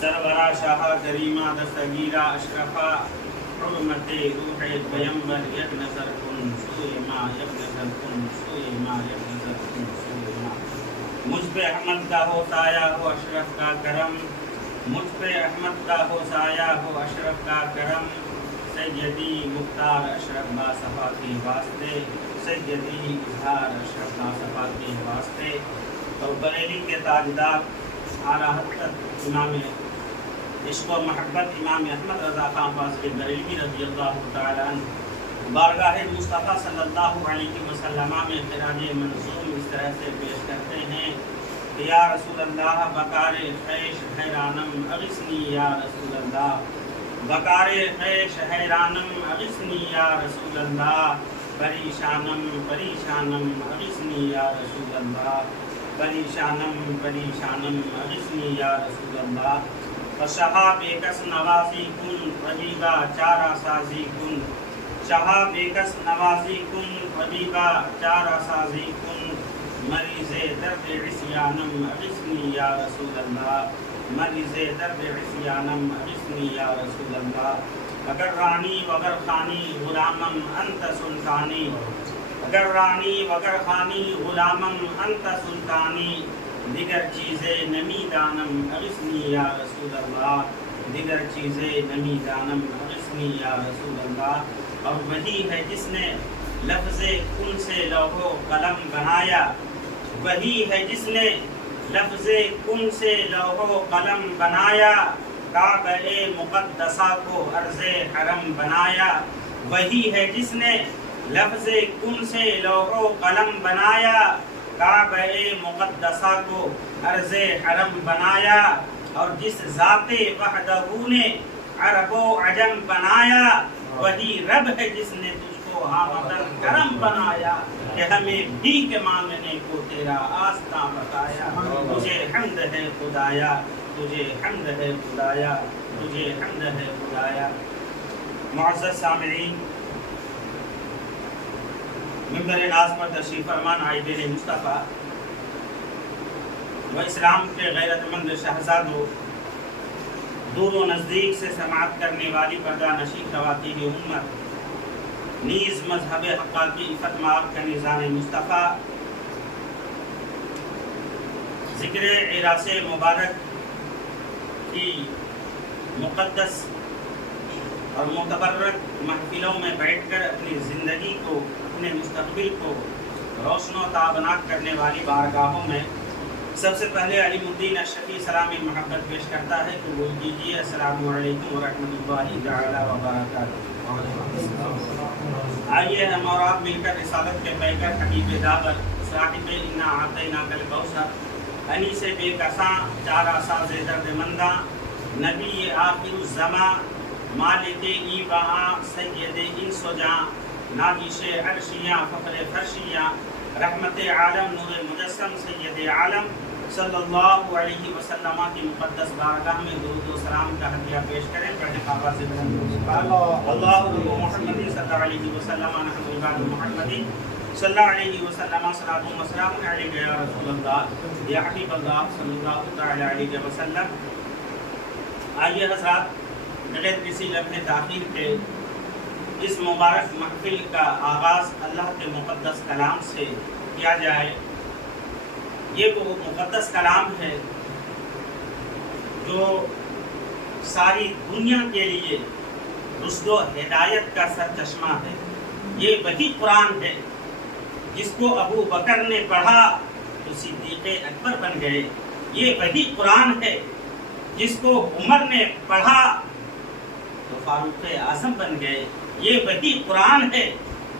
سرورا شاہ کریمہ دستگیرہ اشرفہ حرمت روح پیمبر یک نظر کن سوئے ماں یک نظر کن سوئے ماں یک نظر کن سوئے ماں. مجھ پہ احمد کا ہو سایہ ہو اشرف کا کرم، مجھ پہ احمد کا ہو سایہ ہو اشرف کا کرم. سیدی مختار اشرف باصفا کے واسطے، سیدی اظہار اشرف باصفا کے واسطے. اور بریلی کے تاجدار اعلیٰ حضرت امام عشق و محبت امام احمد رضا خان فاضل بریلوی رضی اللہ تعالیٰ عنہ بارگاہ مصطفیٰ صلی اللہ علیہ وسلم میں خراج منظوم اس طرح سے پیش کرتے ہیں کہ یا رسول اللہ بکار خیش حیرانم اغثنی یا رسول اللہ، بکار خیش حیرانم اغثنی یا رسول اللہ، پریشانم پریشانم اغثنی یا رسول اللہ، پریشانم پریشانم اغثنی یا رسول اللہ. شہاب کس نوازی کن ربیبہ چارہ سازی کن، شہاب کس نوازی کن ربیبہ چارہ سازی کن. مریض درد عصیانم اغثنی یا رسول اللہ، مریض درد عصیانم اغثنی یا رسول اللہ. اگر رانی وگر خانی غلامم انت سلطانی، اگر رانی وگر خانی غلامم انت سلطانی. دیگر چیزیں نمی دانم اغثنی یا رسول اللہ، دیگر چیزیں نمی دانم اغثنی یا رسول اللہ. اور وہی ہے جس نے لفظ کن سے لوح و قلم بنایا، وہی ہے جس نے لفظ کن سے لوح و قلم بنایا. کعبہ مقدسہ کو عرض حرم بنایا، وہی ہے جس نے لفظ کن سے لوح و قلم بنایا. کعبہ مقدسہ کو عرض حرم بنایا. اور جس ذات وحدہ نے عرب و عجم بنایا، وہی رب ہے جس نے تجھ کو حامدن کرم بنایا. کہ ہمیں بھیک مانگنے کو تیرا آستاں بتایا. تجھے حمد ہے خدایا، تجھے حمد ہے خدایا، تجھے حمد ہے خدایا. معزز سامعین، ممبر ناز پر تشریف فرمان عائدین مصطفیٰ و اسلام کے غیرت مند شہزادوں، دور و نزدیک سے سماعت کرنے والی پردہ نشین خواتین امت، نیز مذہب حقا کی عفت مآب کا نظام مصطفیٰ، ذکر عراس مبارک کی مقدس اور متبرک محفلوں میں بیٹھ کر اپنی زندگی کو، اپنے مستقبل کو روشن و تابناک کرنے والی بارگاہوں میں سب سے پہلے علیم الدین اشرفی سلامی محبت پیش کرتا ہے. قبول کیجیے. السلام علیکم ورحمۃ اللہ تعالی وبرکاتہ. آئیے ہم اور آپ مل کر رسالت کے پیکر حبیب داغر صاحب انا اعطیناک الکوثر، انیس بے کساں چارہ ساز درد منداں، نبی آخر الزماں مالک ای وہاں سید انس و جاں، ناگش عرشیاں فخر فرشیاں، رحمت عالم نور مجسم سید عالم صلی اللہ علیہ وسلم کی مقدس بارگاہ میں درود و سلام کا ہدیہ پیش کریں. پڑھیں آواز بلند اللہ محمد صلی اللہ علیہ وسلم نحن عباد محمد صلی اللہ علیہ وسلم صلاۃ و سلام علیک یا رسول اللہ یا حبیب اللہ صلی اللہ تعالی علیہ وسلم. آئیے حضرات، بغیر کسی لمحے تاخیر کے اس مبارک محفل کا آغاز اللہ کے مقدس کلام سے کیا جائے. یہ وہ مقدس کلام ہے جو ساری دنیا کے لیے رشد و ہدایت کا سرچشمہ ہے. یہ وہی قرآن ہے جس کو ابو بکر نے پڑھا تو صدیق اکبر بن گئے. یہ وہی قرآن ہے جس کو عمر نے پڑھا تو فاروق اعظم بن گئے. یہ وہی قرآن ہے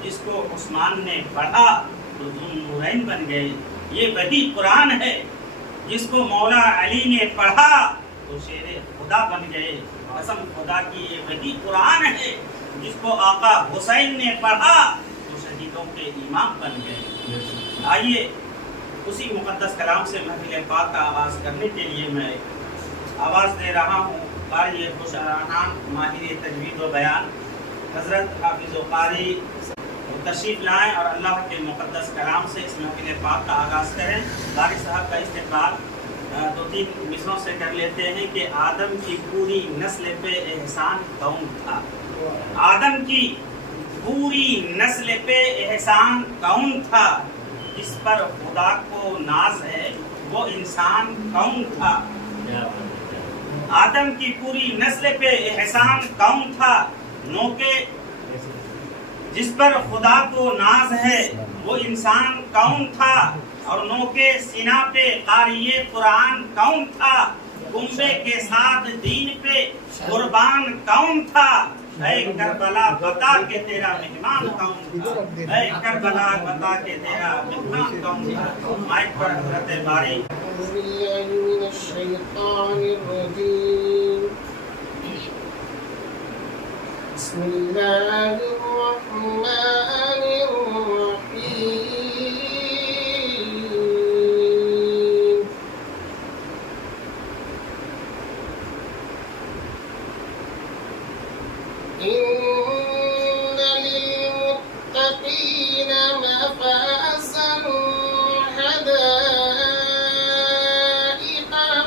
جس کو عثمان نے پڑھا تو ذو النورین بن گئے. یہ وہی قرآن ہے جس کو مولا علی نے پڑھا تو شیر خدا بن گئے. قسم خدا کی یہ وہی قرآن ہے جس کو آقا حسین نے پڑھا تو شہیدوں کے امام بن گئے. آئیے اسی مقدس کلام سے محفل پاک کا آغاز کرنے کے لیے میں آواز دے رہا ہوں. قاری خوشرحان ماہر تجوید و بیان حضرت حافظ و قاری تشریف لائیں اور اللہ کے مقدس کلام سے اس محفل پاک کا آغاز کریں. قاری صاحب کا استقبال دو تین مصروں سے کر لیتے ہیں کہ آدم کی پوری نسل پہ احسان کون تھا؟ آدم کی پوری نسل پہ احسان کون تھا؟ جس پر خدا کو ناز ہے وہ انسان کون تھا؟ آدم کی پوری نسل پہ احسان کون تھا؟ نو کے جس پر خدا کو ناز ہے وہ انسان کون تھا؟ اور نو کے سینہ پہ قاری قرآن کون تھا؟ کنبے کے ساتھ دین پہ قربان کون تھا؟ اے کربلا بتا کہ تیرا مہمان کون تھا؟ اے کربلا بتا کہ تیرا مہمان کون تھا؟ مائک پر حضرت باری. أعوذ بالله من الشيطان الرجيم. بسم الله الرحمن الرحيم. إن للمتقين مفازا حدائق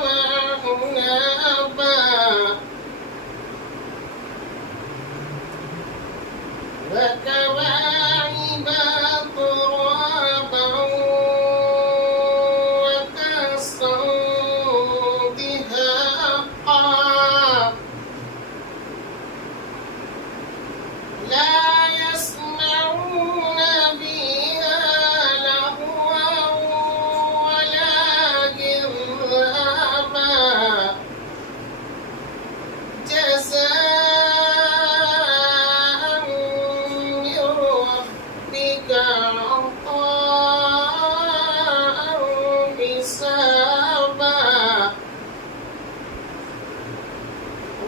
وعنبا وكواعب ترابا وكأسا دهاقا لا يسمعون فيها لغوا ولا كذابا جزاء من ربك عطاء حسابا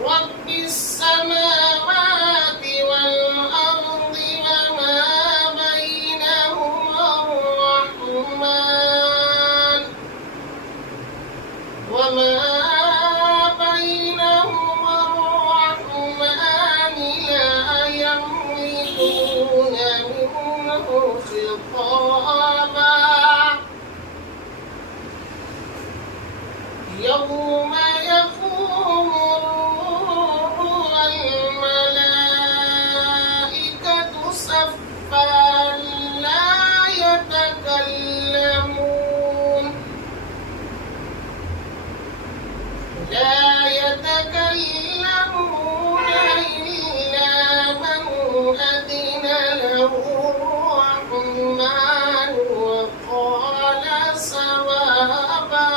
رب السماوات والأرض وما بينهما الرحمن لا يملكون منه خطابا يوم يقوم الروح والملائكة صفا لا يتكلمون إلا من أذن له الرحمن وقال صوابا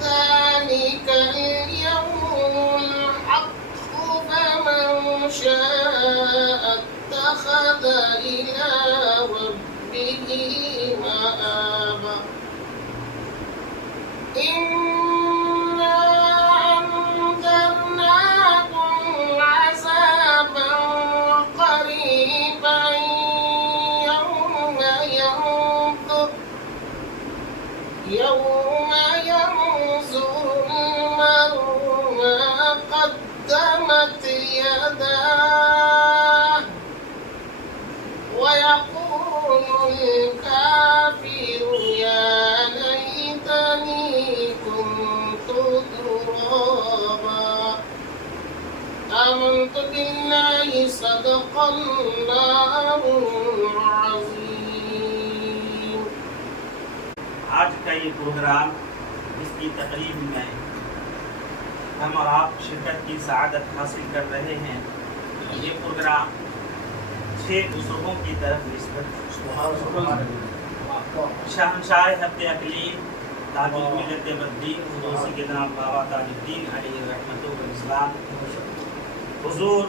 ذلك اليوم الحق فمن شاء اتخذ إلى ربه مآبا إنا أنذرناكم عذابا قريبا يوم ينظر المرء ما قدمت يداه ويقول الكافر يا ليتني كنت ترابا آمنت بالله صدق الله العظيم. آج کا یہ پروگرام اس کی تقریب میں ہم اور آپ شرکت کی سعادت حاصل کر رہے ہیں. یہ پروگرام 6 بزرگوں کی طرف نسبت شہنشاہ حق اقلیم تاج الملت والدین حضور سیدنا بابا تاج الدین علیہ رحمۃ الاسلام، حضور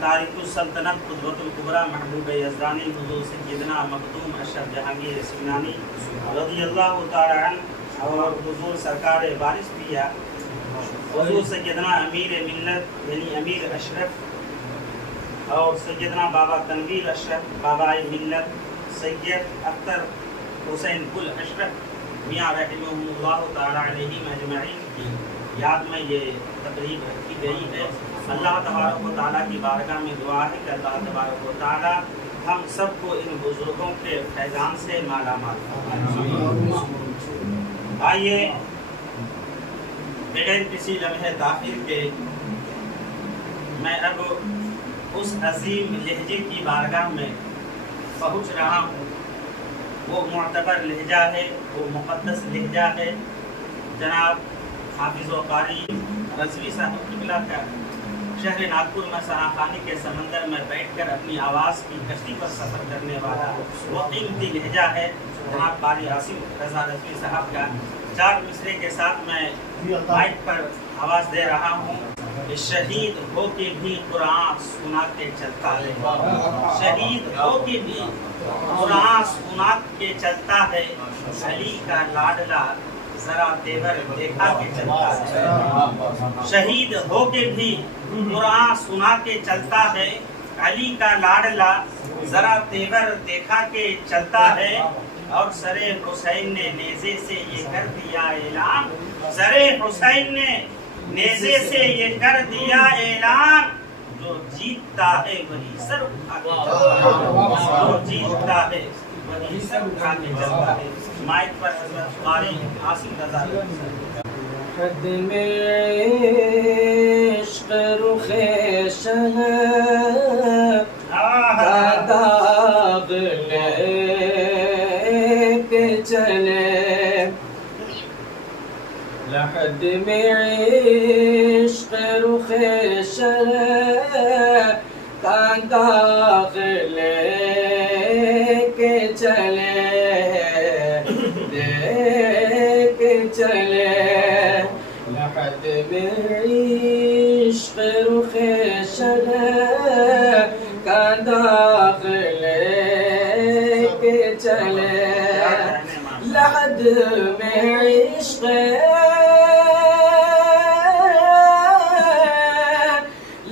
تاریخ السلطنت قدوۃ الکبریٰ محبوب یزدانی حضور سیدنا مخدوم اشرف جہانگیر سمنانی رضی اللہ تعالی عنہ، اور حضور سرکار بارش پیا حضور سیدنا امیر ملت یعنی امیر اشرف اور سیدنا بابا تنویر اشرف بابا ملت سید اختر حسین گل اشرف میاں رحمہ اللہ تعالی علیہ اجمعین کی یاد میں یہ تقریب رکھی گئی ہے. اللہ تبارک و تعالیٰ کی بارگاہ میں دعا ہے کہ اللہ تبارک و تعالیٰ ہم سب کو ان بزرگوں کے فیضان سے مالا مال فرمائے. آئیے بغیر کسی لمحے تاخیر کے میں اب اس عظیم لہجے کی بارگاہ میں پہنچ رہا ہوں۔ وہ معتبر لہجہ ہے، وہ مقدس لہجہ ہے جناب حافظ و قاری رضوی صاحب قبلہ کا شہر ناگپور میں سراخانی کے سمندر میں بیٹھ کر اپنی آواز کی کشتی پر سفر کرنے والا وہ قیمتی لہجہ ہے جناب قاری عاصم رضا رضوی صاحب کا۔ 4 مصرے کے ساتھ میں مائک پر آواز دے رہا ہوں کہ شہید ہو کے بھی قرآن سنا کے چلتا ہے، شہید ہو کے بھی قرآن سنا کے چلتا ہے، علی کا لاڈلا ذرا تیور دیکھا کے چلتا ہے، شہید ہو کے بھی قرآن سنا کے چلتا ہے، علی کا لاڈلا ذرا تیور دیکھا کے چلتا ہے، اور سر حسین نے نیزے سے یہ کر دیا اعلان، سر حسین نے نیزے سے یہ کر دیا اعلان، جو جیتتا ہے وہی سر اٹھا کے چلتا ہے، جو جیتتا ہے وہی سر اٹھا کے چلتا ہے۔ مائک پر حضرت قاری عاصم رضا حد میں عشق رخ شہر کا داغ لے کے چلے، لحد میں عشق رخ شہر کا داغ لے کے چلے، چلے لحد میں عشق رخ شہر کا داغ لے کے چلے، لحد میں عشق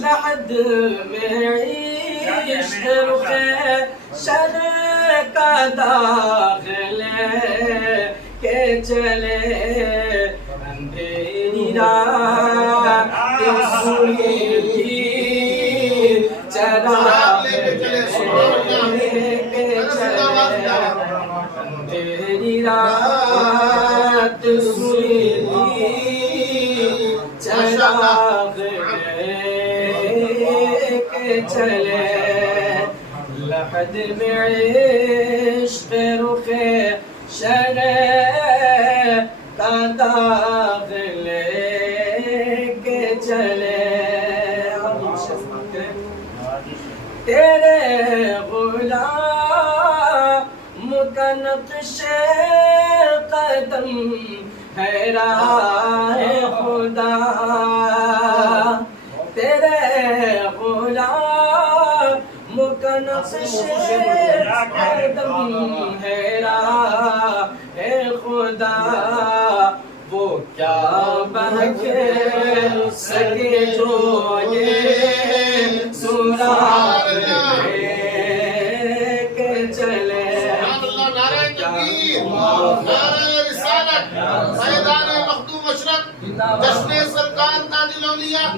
لحد میں عشق رخ شہر کا داغ لے کے چلے، اندھیری رات سنی تھی چراغ لے کے چلے، اندھیری رات سنی تھی چراغ لے کے چلے، لحد میں عشق رخ شہر کا داغ لے کے چلے، تیرے غلام کا نقش قدم ہے راہ خدا، تیرے غلام کا نقش قدم ہے راہ خدا، وہ کیا بہک سکے جو یہ سراغ لے کے چلے، میدان مخدوم اشرف، جشن سرکار تاج الاولیاء،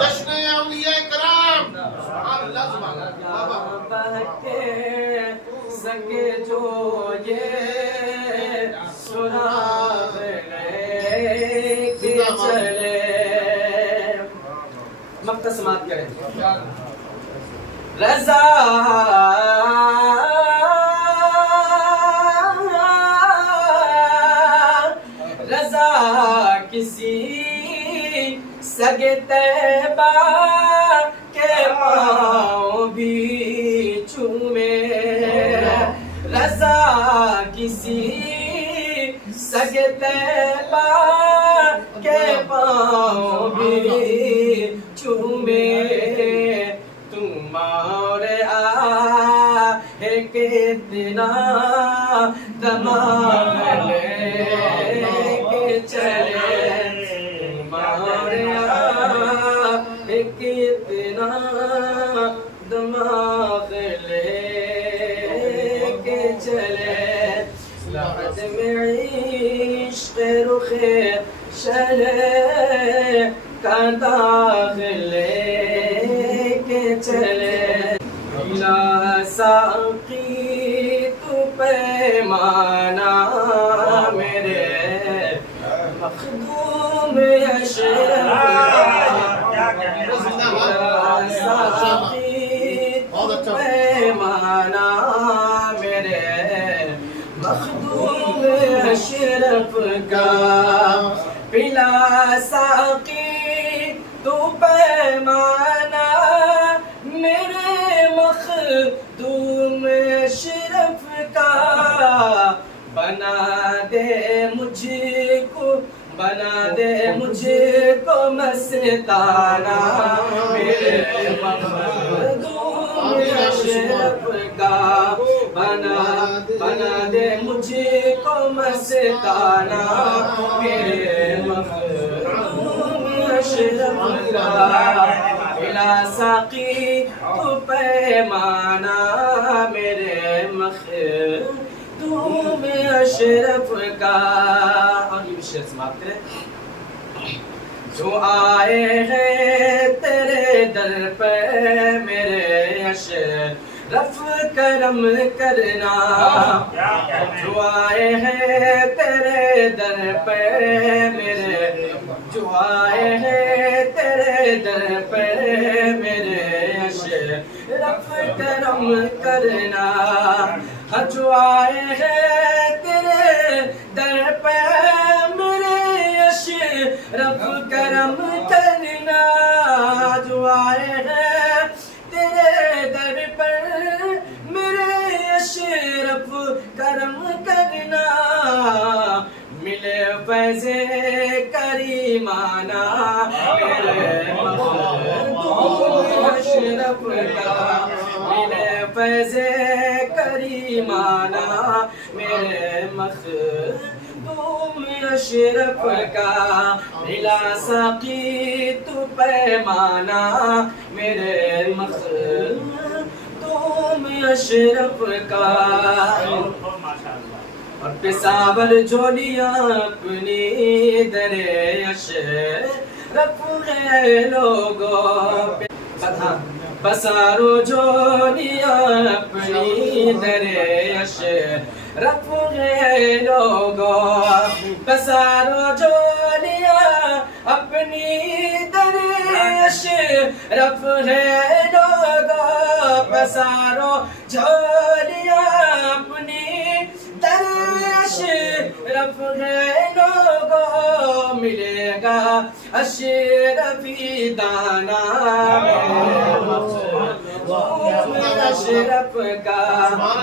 جشن اولیاء کرام، سبحان اللہ سبحان اللہ، بہک سکے جو یہ سراغ لے کے چلے، مقطع سماعت کریں۔ رضا رضا کسی سگے طیبہ کے پاؤں بھی چومے، رضا کسی سگے طیبہ کے پاؤں بھی چومے، تمہارے آہ کتنا دماغ لے کے چلے، تمہارے آہ کتنا دماغ لے کے چلے، لحد میں عشق رخ شہر کا داغ لے کے چلے، لا ساقی تو پیمانہ میرے اشرف پیمانہ میرے مخدوم اشرف کا پلا ساقی تو پیمانہ میرے مخدوم اشرف کا بنا دے مجھ کو مستانہ میرے مخدوم اشرف کا بنا دے مجھ کو مستانہ میرے مخدوم اشرف کا بلا ساقی تو پیمانہ میرے مخدوم اشرف کا. اور یہ شعر سماعت کریں. جو آئے ہیں تیرے در پہ میرے اشرف کرم کرنا. جو آئے ہیں تیرے در پہ میرے جو آئے ہیں تیرے در پہ میرے اشرف کرم کرنا. جو آئے ہیں تیرے در پہ میرے اشرف کرم کرنا. جو آئے ہیں تیرے در پر میرے اشرف کرم کرنا. ملے فیض کریمانہ میرے مخدوم اشرف کا. ملے فیض کریمانہ میرے مخدوم اشرف کا. ملا ساقی تو پیمانہ میرے مخدوم اشرف کا. اور پساور جھولیاں اپنی درے اشرف ہے لوگوں. پسارو جھولیاں اپنی درے اشرف ہے لوگوں. پسارو جھولیاں اپنی درے اشرف ہے لوگوں. پسارو جھولیاں اپنی اشرف ہے لوگوں. ملے گا اشرفی دانا اشرف کا.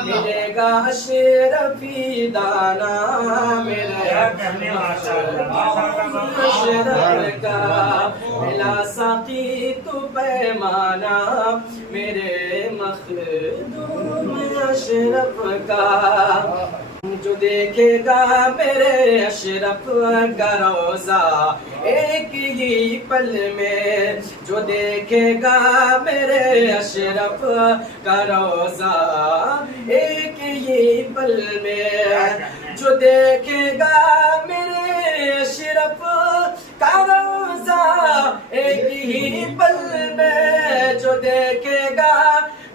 ملے گا اشرفی دانا میرے اشرف کا. ملا ساقی تو پیمانہ میرے مخدوم اشرف کا. جو دیکھے گا میرے اشرف کا روضہ ایک ہی پل میں. جو دیکھے گا میرے اشرف کا روضہ ایک ہی پل میں. جو دیکھے گا میرے اشرف کا روضہ ایک ہی پل میں. جو دیکھے گا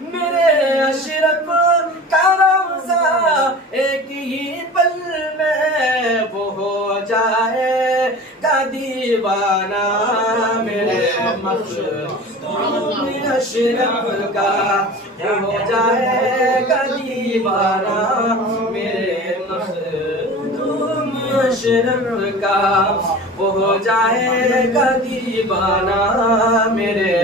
میرے اشرف کا روضہ ایک ہی پل میں. وہ ہو جائے گا دیوانہ میرے مخدوم اشرف کا. وہ ہو جائے گا دیوانہ میرے مخدوم اشرف کا. وہ ہو جائے گا دیوانہ میرے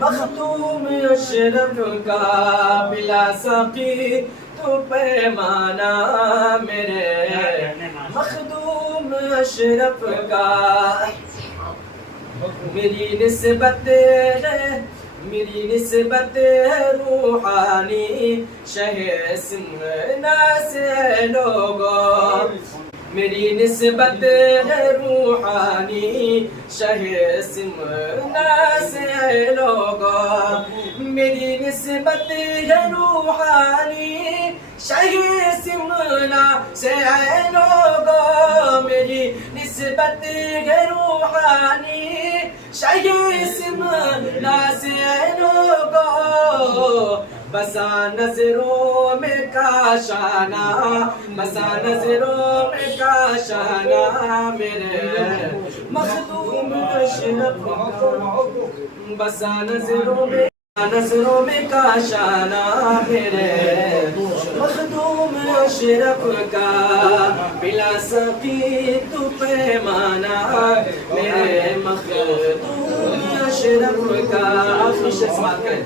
مخدوم اشرف کا. بلا ساقی تو پیمانہ میرے مخدوم اشرف کا. میری نسبت روحانی شہ سمنا سے لوگوں. میری نسبت روحانی شہ سمنا سے لوگوں. میری نسبت روحانی شہ سمنا سے لوگوں. میری نسبت روحانی شہ سمنا سے لوگوں. بسا نظروں میں کاشانہ بسا نظروں میں کاشانہ میرے اشرف کا بسا نظروں میں کاشانہ میرے مخدوم اشرف کا بلا سقی تو پیمانہ میرے مخدوم اشرف کا آخری شخص بات کریں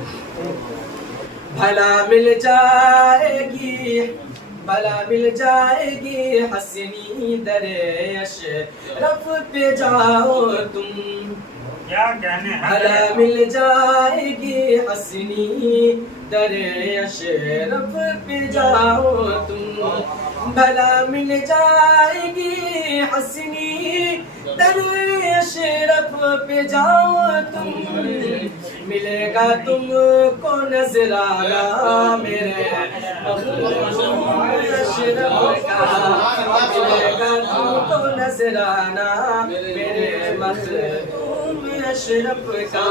بھلا مل جائے گی حسنی در اشرف پہ جاؤ تم کیا کہنے بھلا مل جائے گی حسنی در اشرف پہ جاؤ تم بھلا مل جائے گی حسنی در اشرف پہ جاؤ تم ملے گا تم کو نظرانہ میرے مخدوم اشرف کا ملے گا تم کو نظرانہ میرے مخدوم اشرف کا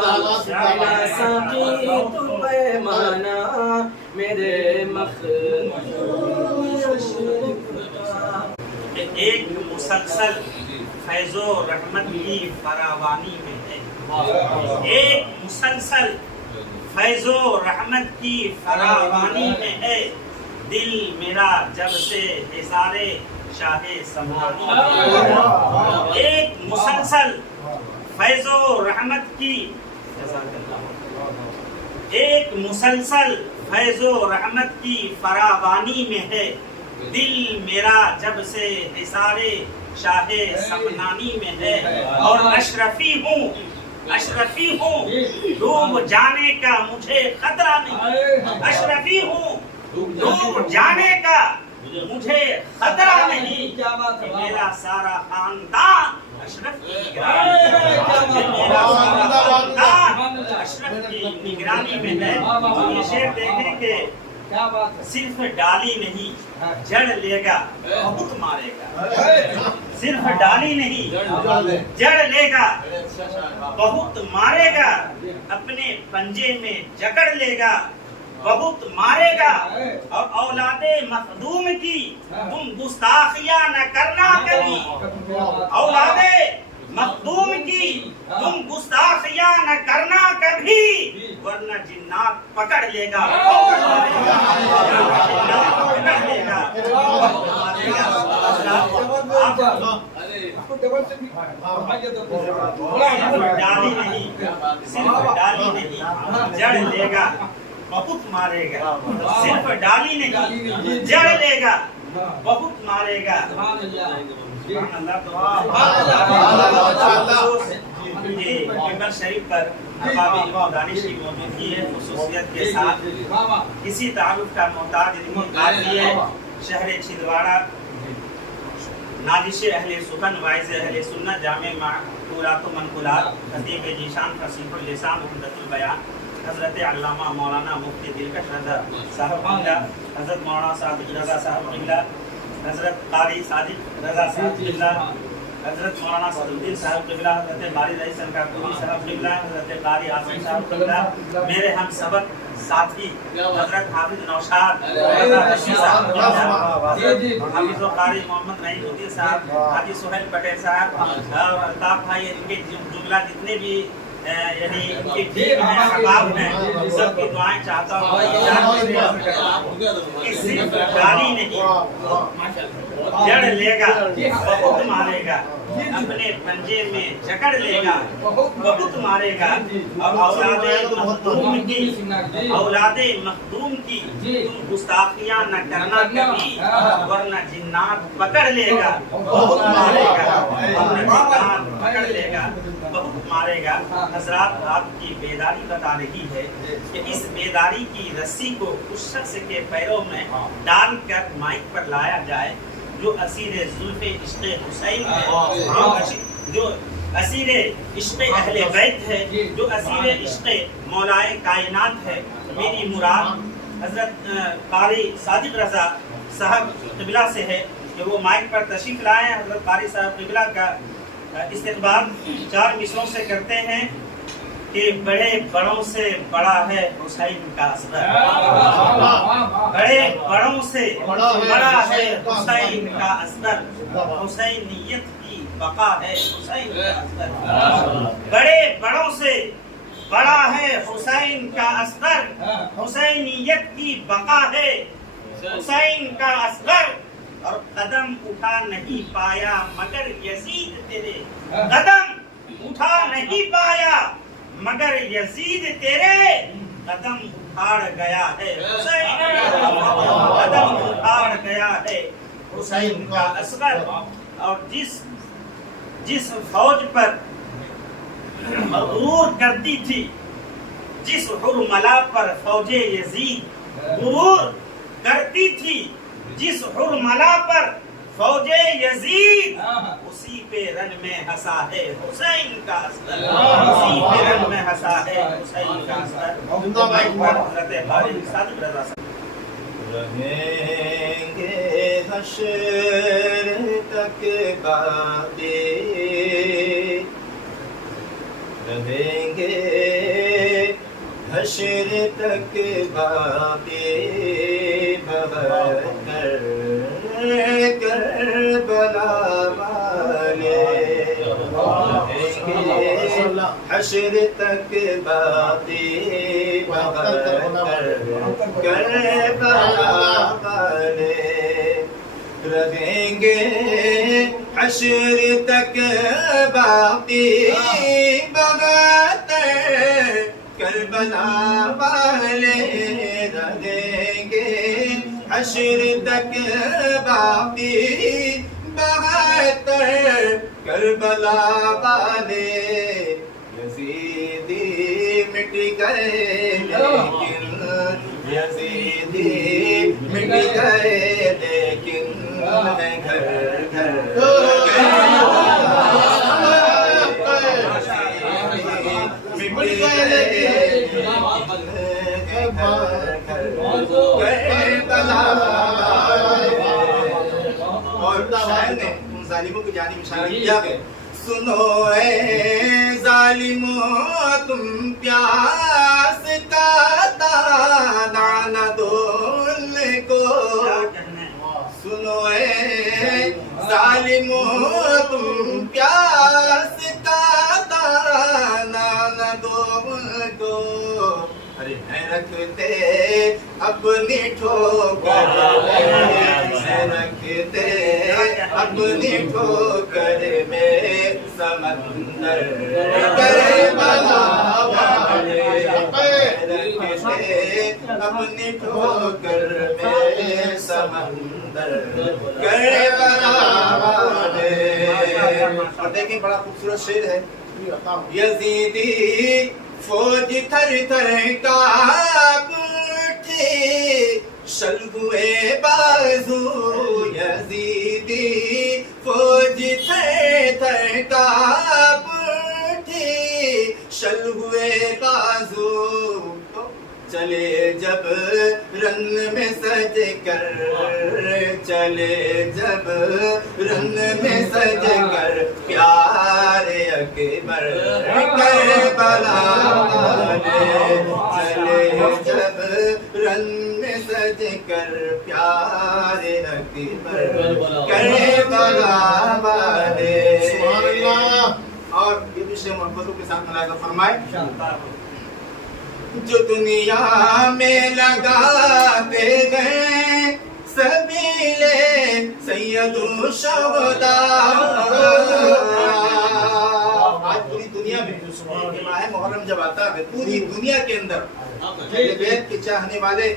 بلا ساقی تو پیمانہ میرے مخدوم اشرف کا ایک مسلسل فیض و رحمت کی فراوانی میں ہے ایک مسلسل فیض و رحمت کی فراوانی میں ہے دل میرا جب سے حصار شاہ سمانی میں ہے ایک مسلسل فیض و رحمت کی ایک مسلسل فیض و رحمت کی فراوانی میں ہے دل میرا جب سے حصار شاہ سمنانی میں ہے اور اشرفی ہوں ڈوب جانے کا مجھے خطرہ نہیں اشرفی ہوں ڈوب جانے کا مجھے خطرہ نہیں میرا سارا خاندان اشرف کی نگرانی میں ہے یہ شعر دیکھیں کہ صرف ڈالی نہیں جڑ لے گا بہت مارے گا صرف ڈالی نہیں جڑ لے گا بہت مارے گا اپنے پنجے میں جکڑ لے گا بہت مارے گا اور اولاد مخدوم کی تم گستاخیاں نہ کرنا کبھی اولاد مخدوم کی تم گستاخیاں نہ کرنا کبھی ورنہ جنات پکڑ لے گا ڈالی نہیں صرف ڈالی نہیں جڑ لے گا بہت مارے گا صرف ڈالی نہیں جڑ لے گا بہت مارے گا ممبر شریف پر دانش کی موجودگی ہے خصوصیت کے ساتھ کسی تعارف کا محتاج نہیں ہے شہر چھندواڑہ نادش اہل سخن وائز اہل سنت جامع معقولات و منقولات خطیب ذیشان فصیح اللسان عمدۃ البیان حضرت علامہ مولانا مفتی دلکش رضا صاحب قبلہ حضرت مولانا صادق رضا صاحب قبلہ حضرت قاری صادق رضا صاحب قبلہ حضرت مولانا صدر الدین صاحب قبلہ حضرت قاری رئیس سرکارپوری صاحب قبلہ حضرت قاری عاصم صاحب قبلہ میرے ہم سبق ساتھی حضرت حافظ نوشاد رضا بشیر صاحب قبلہ حافظ و قاری محمد نعیم الدین صاحب حاجی سہیل پٹیل صاحب اور الطاف بھائی ان کے جملہ جتنے بھی یعنی ان کی ٹیم ہے احباب ہیں سب کی دعائیں چاہتا ہوں کہ صرف ڈالی نہیں جڑ لے گا بہت مارے گا اپنے پنجے میں جکڑ لے گا بہت مارے گا اور اولاد مخدوم کی تم گستاخیاں نہ کرنا کبھی ورنہ جنات پکڑ لے گا بہت مارے گا جنات پکڑ لے گا بہت مارے گا حضرات آپ کی بیداری بتا رہی ہے کہ اس بیداری کی رسی کو اس شخص کے پیروں میں ڈال کر مائک پر لایا جائے جو اسیر زلف عشق حسین ہے جو اسیر عشق اہل بیت ہے جو اسیر عشق مولائے کائنات ہے میری مراد حضرت قاری صادق رضا صاحب قبلہ سے ہے کہ وہ مائک پر تشریف لائے ہیں حضرت قاری صاحب قبلہ کا استقبال 4 مصروں سے کرتے ہیں کہ بڑے بڑوں سے بڑا ہے حسین کا اصغر بڑے بڑوں سے بڑا ہے حسین کا اصغر حسینیت کی بقا ہے حسین کا اثر، بڑے بڑوں سے بڑا ہے حسین کا اثر، حسینیت کی بقا ہے حسین کا اثر، اور قدم اٹھا نہیں پایا مگر یزید تیرے، قدم اٹھا نہیں پایا مگر یزید تیرے، قدم اٹھاڑ گیا ہے حسین، قدم اٹھاڑ گیا ہے حسین کا اصغر۔ اور جس فوج پر غرور کرتی تھی، جس حرملا پر فوج یزید غرور کرتی تھی، جس حرملا پر فوج یزید، اسی پہ رن میں ہنسا ہے حسین کا اثر، اسی پہ رن میں ہنسا ہے حسین کا اثر۔ حضرت خالد صادق رضا صاحب۔ رہیں گے حشر تک باقی، رہیں گے حشر تک باقی، بہر کربلا والے، رہیں گے حشر تک باقی، بہر کربلا والے، رہیں گے حشر تک باقی، بغیر کربلا والے، رہیں گے حشر تک باقی، بغیر کربلا والے، یزیدی مٹ گئے لیکن، یزیدی مٹ گئے لیکن، میں گھر گھر ظالموں کی جانب اشارہ کیا ہے، سنو اے ظالموں تم پیاس کا دانا نہ دو ان کو، سنو اے ظالموں تم پیاس کا دانا نہ دو ان کو، ارے میں رکھتے اپنی ٹھوکر، میں رکھتے اپنی ٹھوکر میں سمندر کربلا والے، رکھتے اپنی ٹھوکر میں سمندر کربلا والے۔ اور دیکھیں بڑا خوبصورت شعر ہے، یزیدی فوج تھر تھر کانپ اٹھی، شلگوئے بازو، یزیدی فوج تھر تھر کانپ اٹھی، شلگوئے بازو، چلے جب رن میں سج کر، چلے جب رن میں سج کر، پیارے اکبر کربلا والے، چلے جب رن میں سج کر، پیارے اکبر کربلا والے۔ اور یہ دوسرے محبتوں کے ساتھ ملائکہ فرمائے، جو دنیا میں لگاتے گئے سبیلے سید الشہداء، آج پوری دنیا میں ماہ محرم جب آتا ہے، پوری دنیا کے اندر اہل بیت کے چاہنے والے،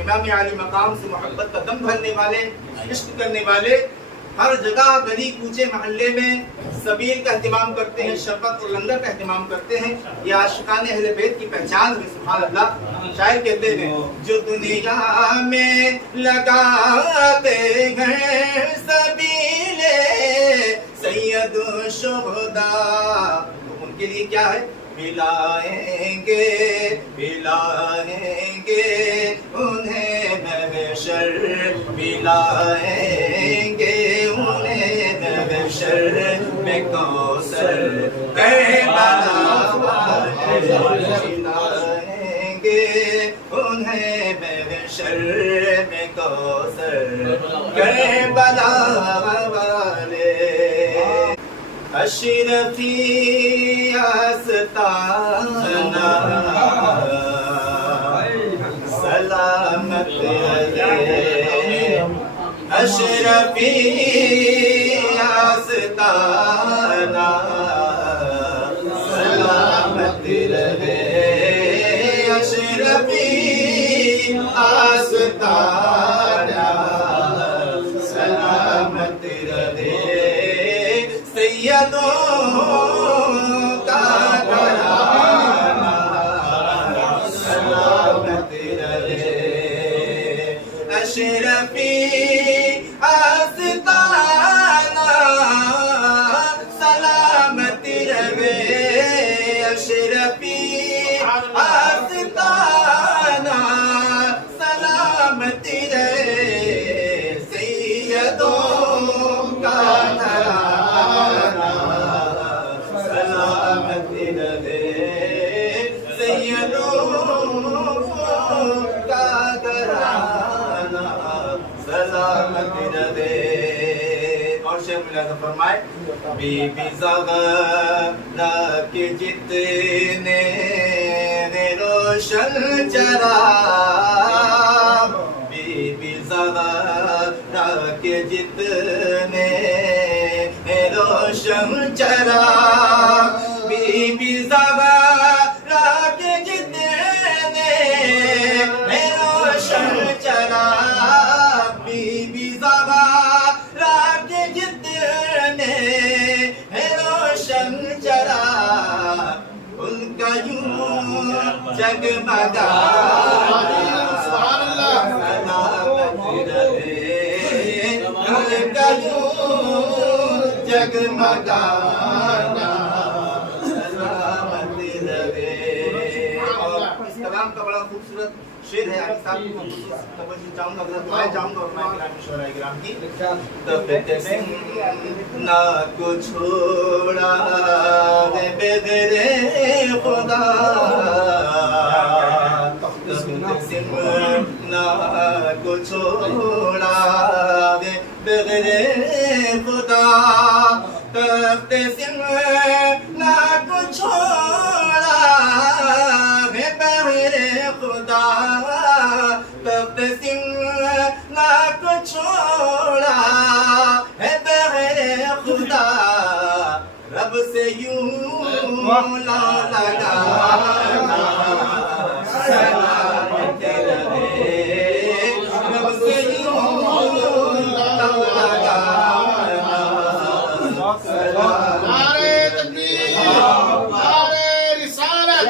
امام عالی مقام سے محبت کا دم بھرنے والے، عشق کرنے والے، ہر جگہ گلی کوچے محلے میں سبیل کا اہتمام کرتے ہیں، شربت اور لنگر کا اہتمام کرتے ہیں۔ یہ عاشقان اہل بیت کی پہچان ہے، سبحان اللہ۔ شاعر کہتے ہیں، جو دنیا میں لگاتے ہیں سبیلے سید الشہداء، تو ان کے لیے کیا ہے؟ ملائیں گے انہیں محشر، ملائیں گے انہیں محشر میں کوثر کربلا والے، ملائیں گے انہیں محشر میں کوثر کربلا والے۔ اشرفی آستانہ سلامت رہے اشرفی آستانہ سلامت رہے اشرفی آستانہ سلامت رہے سیدوں کا گھرانہ سلامت رہے اشرفی آستانہ سلامت رہے اشرفی آستانہ سلامت رہے سیدوں کا گھرانہ سلامت رہے سیدوں کا گھرانہ سلامت رہے اور شیخ ملازم فرمائے بی بی زغرا کے جتنے روشن چراغ بی بی زغرا کے جتنے روشن چراغ بی بی زغرا کے جتنے روشن چراغ بی بی زغرا کے جتنے روشن چراغ ان کا یوں جگمگا سبحان اللہ سلامت رہے ان کا یوں جگمگانا سلامت رہے اور اس کلام کا بڑا خوبصورت شعر ہے علی صاحب کو توجہ چاہوں گا حضرت میں جاؤں گا اور میں کرام شعراء کرام کی تبتسم نہ کو چھوڑا بغیر خدا تبتسم نہ کو چھوڑا بغیر خدا تبتسم نہ کو چھوڑا بغیر خدا تبتسم نہ کو چھوڑا بغیر خدا رب سے یوں لا لگانا سلامت رہے رب سے یوں لا لگانا نعرے تکبیر نعرے رسالت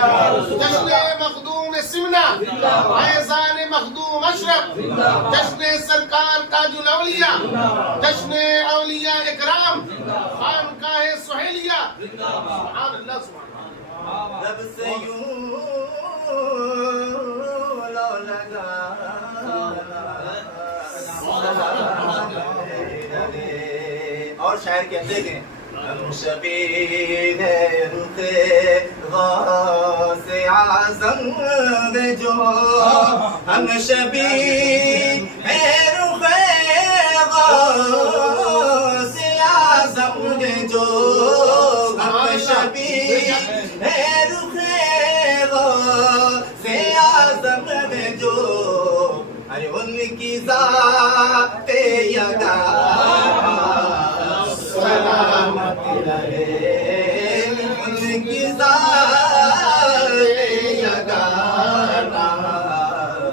جشن مخدوم سمنا فیضان مخدوم اشرف جشن سرکار تاج الاولیاء جشن اولیاء اکرام خانقاہ سہیلیہ سبحان اللہ سبحان اللہ رب سے یوں لا لگانا اور شاعر کہتے ہیں ہم شبیہ رخ غوث اعظم جو ہم شبیہ رخ غوث اعظم جو ہم شبیہ رخ غوث اعظم جو ارے ان کی ذات یگانہ سلامت رہے ان کی ذات یگانہ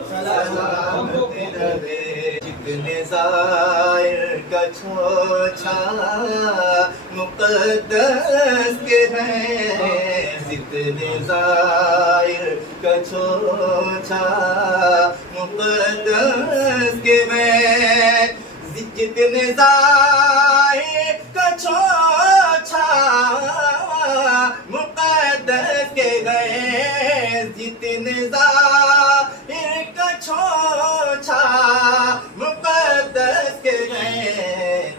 سلامت رہے جتنے زائر کا چھوچا مقدس کے ہیں جتنے زائر کا چھوچا مقدس کے ہیں جتنے زائر کا چھوچا مقدس کے گئے جتنے زائر کا چھوچا مقدس کے گئے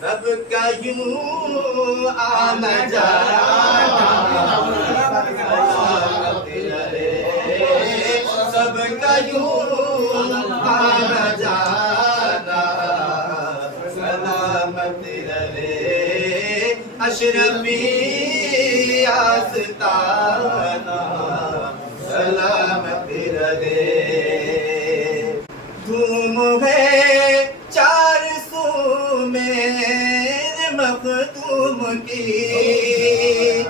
سب کا یوں آنا جانا سب کا یوں آنا جانا سلامت رہے اشرفی آستانہ سلامت رہے دھوم ہے چار سو میرے مخدوم کی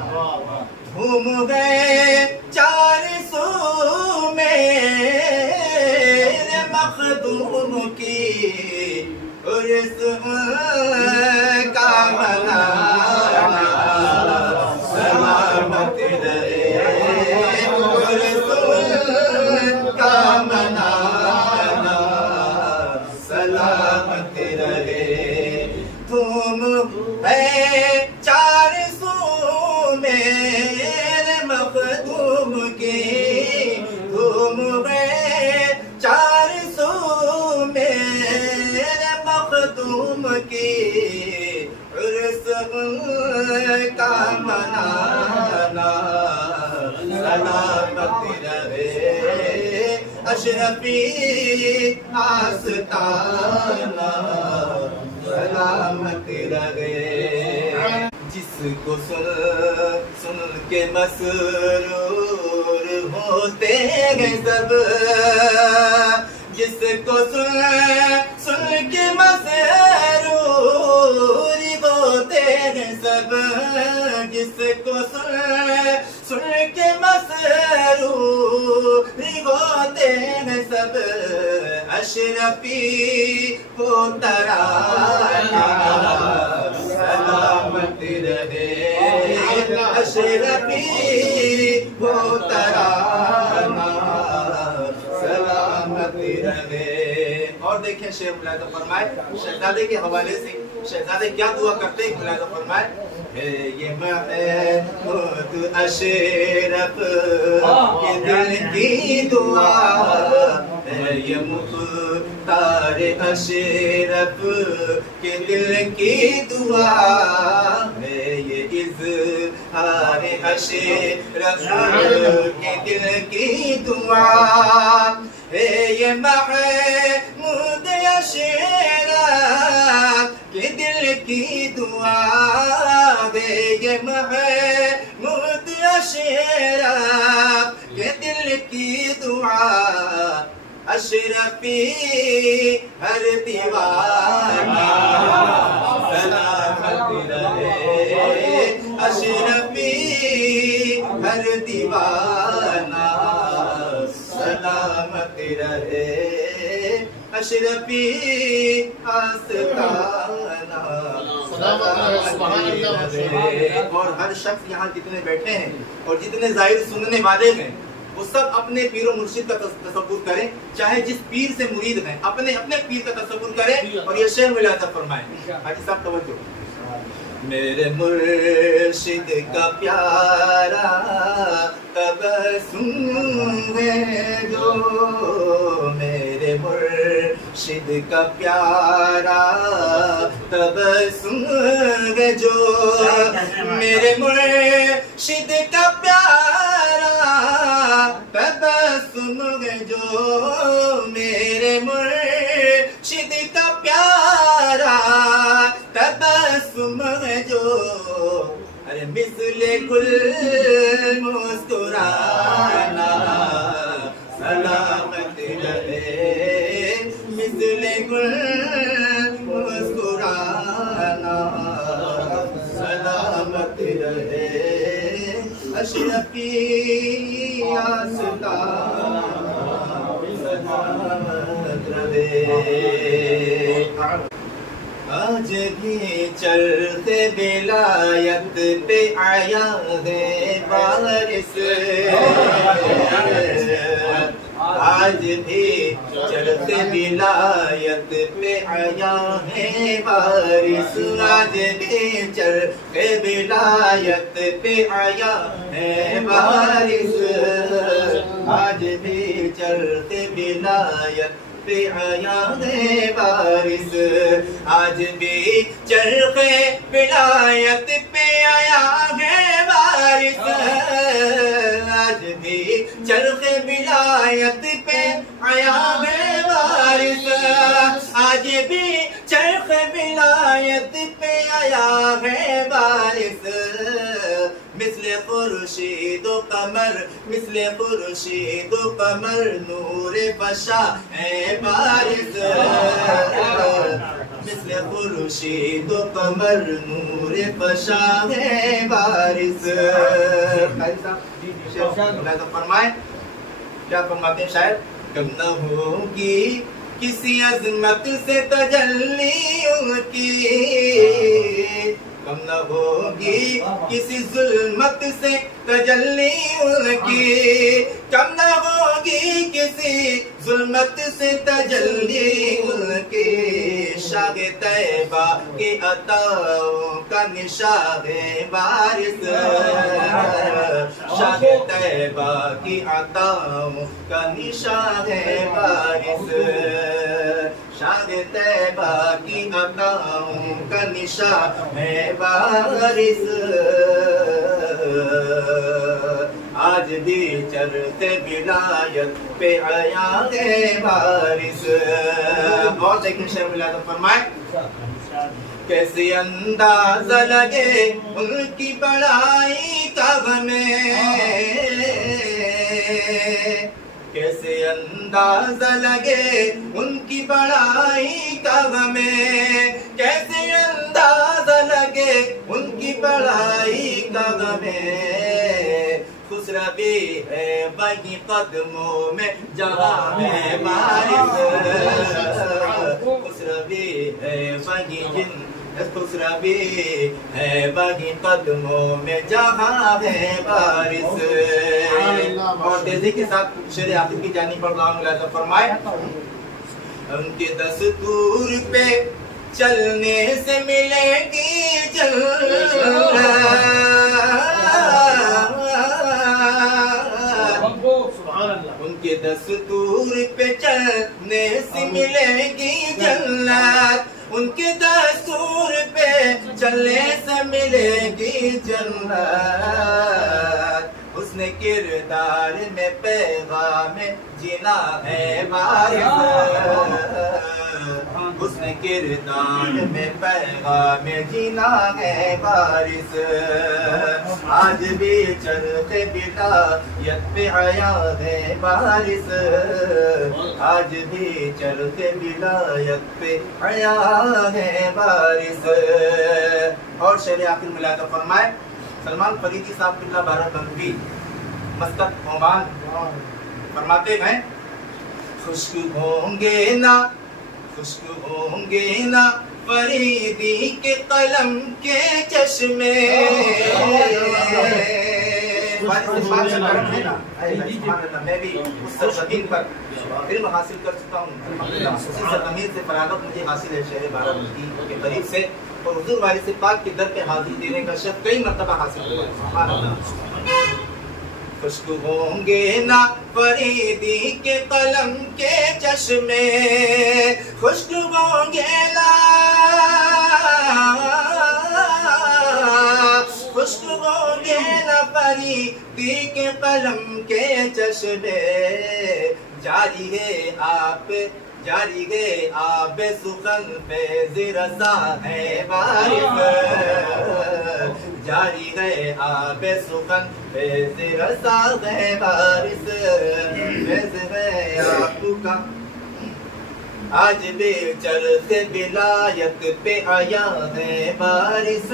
دھوم ہے چار سو میرے مخدوم کی عرس کا منانا سلامت رہے عرس کا منانا سلامت رہے تم ہے چار سو میرے مخدوم کی تم ہے چار سو میرے مخدوم کی عرس کا منانا سلامت رہے اشرفی آستانہ سلامت رہے جس کو سن کے مسرور ہوتے ہیں سب جس کو سن کے مسرور ہوتے ہیں سب جس کو سن کے مسرور ہوتے ہیں سب اشرفی کو ترانا سلامت رہے اشرفی کو ترانا سلامت رہے اور دیکھیں شیخ ملاحظہ فرمائے شہزادے کے حوالے سے شہزادے کیا دعا کرتے ہیں ملاحظہ فرمائے یہ محمود اشرف کے دل کی دعا ہے یہ مختار اشرف کے دل کی دعا ہے یہ اظہار اشرف کے دل کی دعا ہے یہ محمود اشرف کے دل کی دعا ہے یہ محمود اشرف کے دل کی دعا اشرفی ہر دیوانہ سلامت رہے اشرفی ہر دیوانہ سلامت رہے اشرفی آستانہ سلامت رہے اور ہر شخص یہاں جتنے بیٹھے ہیں اور جتنے ظاہر سننے والے ہیں وہ سب اپنے پیر و مرشد کا تصور کریں چاہے جس پیر سے مرید ہیں اپنے پیر کا تصور کریں اور یہ شعر ملاحظہ فرمائیں حاجی صاحب توجہ میرے مرشد کا پیارا تبسم ہے جو میرے مرشد کا پیارا تبسم ہے جو میرے مرشد کا پیارا تبسم ہے جو میرے مرشد کا پیارا تبسم ہے جو ارے مثل گل مسکرانا سلامت رہے مثل گل مسکرانا سلامت رہے اشرفی آستانہ سلامت رہے آج بھی چلتے ولایت پہ آیا ہے بارش آج بھی چلتے ولایت پہ آیا ہے بارش آج بھی چلتے ولایت پہ آیا ہے بارش آج بھی چلتے ولایت پہ آیا ہے بارش آج بھی چرخے ولایت پہ آیا ہے بارش آج بھی چرخے ولایت پہ آیا ہے بارش آج بھی چرخے ولایت پہ آیا ہے بارش خورشید و قمر مثل خورشید و قمر نور فشا ہے بارش مثل خورشید و قمر نور فشا ہے بارش فرمائیں کیا فرماتے ہیں شاعر کم نہ ہوگی کسی عظمت سے تجلیوں کی کم نہ ہوگی کسی ظلمت سے تجلیوں کی کم نہ ہوگی کسی ظلمت سے تجلیوں کی شاہ طیبہ کی عطاؤں کا نشاں ہے بارش شاہ طیبہ کی عطاؤں کا نشاں ہے بارش شاہ طیبہ کی عطاؤں کا نشاں ہے بارش آج بھی چرتے ولایت پہ آیا ہے بارش بہت ایک شعر ولایت فرمائے کیسے اندازہ لگے ان کی بڑائی کا ہمیں کیسے اندازہ لگے ان کی بڑائی کا ہمیں کیسے اندازہ لگے ان کی بڑائی کا ہمیں خسروی ہے وہی قدموں میں جہاں ہے بارش خسروی ہے وہی جن خسروی ہے وہی قدموں میں جہاں ہے بارش اور تیزی کے ساتھ شعر آخر کی جانی پڑھ رہا ہوں لہذا فرمائے ان کے دستور پہ چلنے سے ملے گی جنت ان کے دستور پہ چلنے سے ملے گی جنت ان کے دستور پہ چلنے سے ملے گی جنت حسن کردار میں پیغام جینا ہے بارش حسن کردار میں پیغام جینا ہے بارش آج بھی چرخ ولایت پہ آیا ہے بارش آج بھی چرخ ولایت پہ آیا ہے بارش اور شعر آخر ملا کر فرمائے سلمان فریدی صاحب اللہ بارہ بنوی مسکت عمان فرماتے ہیں خشک ہوں گے نا فریدی کے قلم کے چشمے میں بھی اس سرزمین پر علم حاصل کر چکا ہوں اسی سرزمین سے فراغت مجھے حاصل ہے شہر بارہ بنوی کے قریب سے اور حضور وارث پاک کے در پہ حاضری دینے کا شرف کئی مرتبہ حاصل ہوا ہے سبحان اللہ خشک ہوں گے نا فریدی کے قلم کے چشمے خشک ہوں گے نا خشک ہوں گے نا فریدی کے قلم کے چشمے جاری ہے آب سخن فیض رضا ہے بارش جاری ہے آب سخن فیض رضا ہے بارش فیض ہے آپ کا آج بھی چرخ ولایت پہ آیا ہے بارش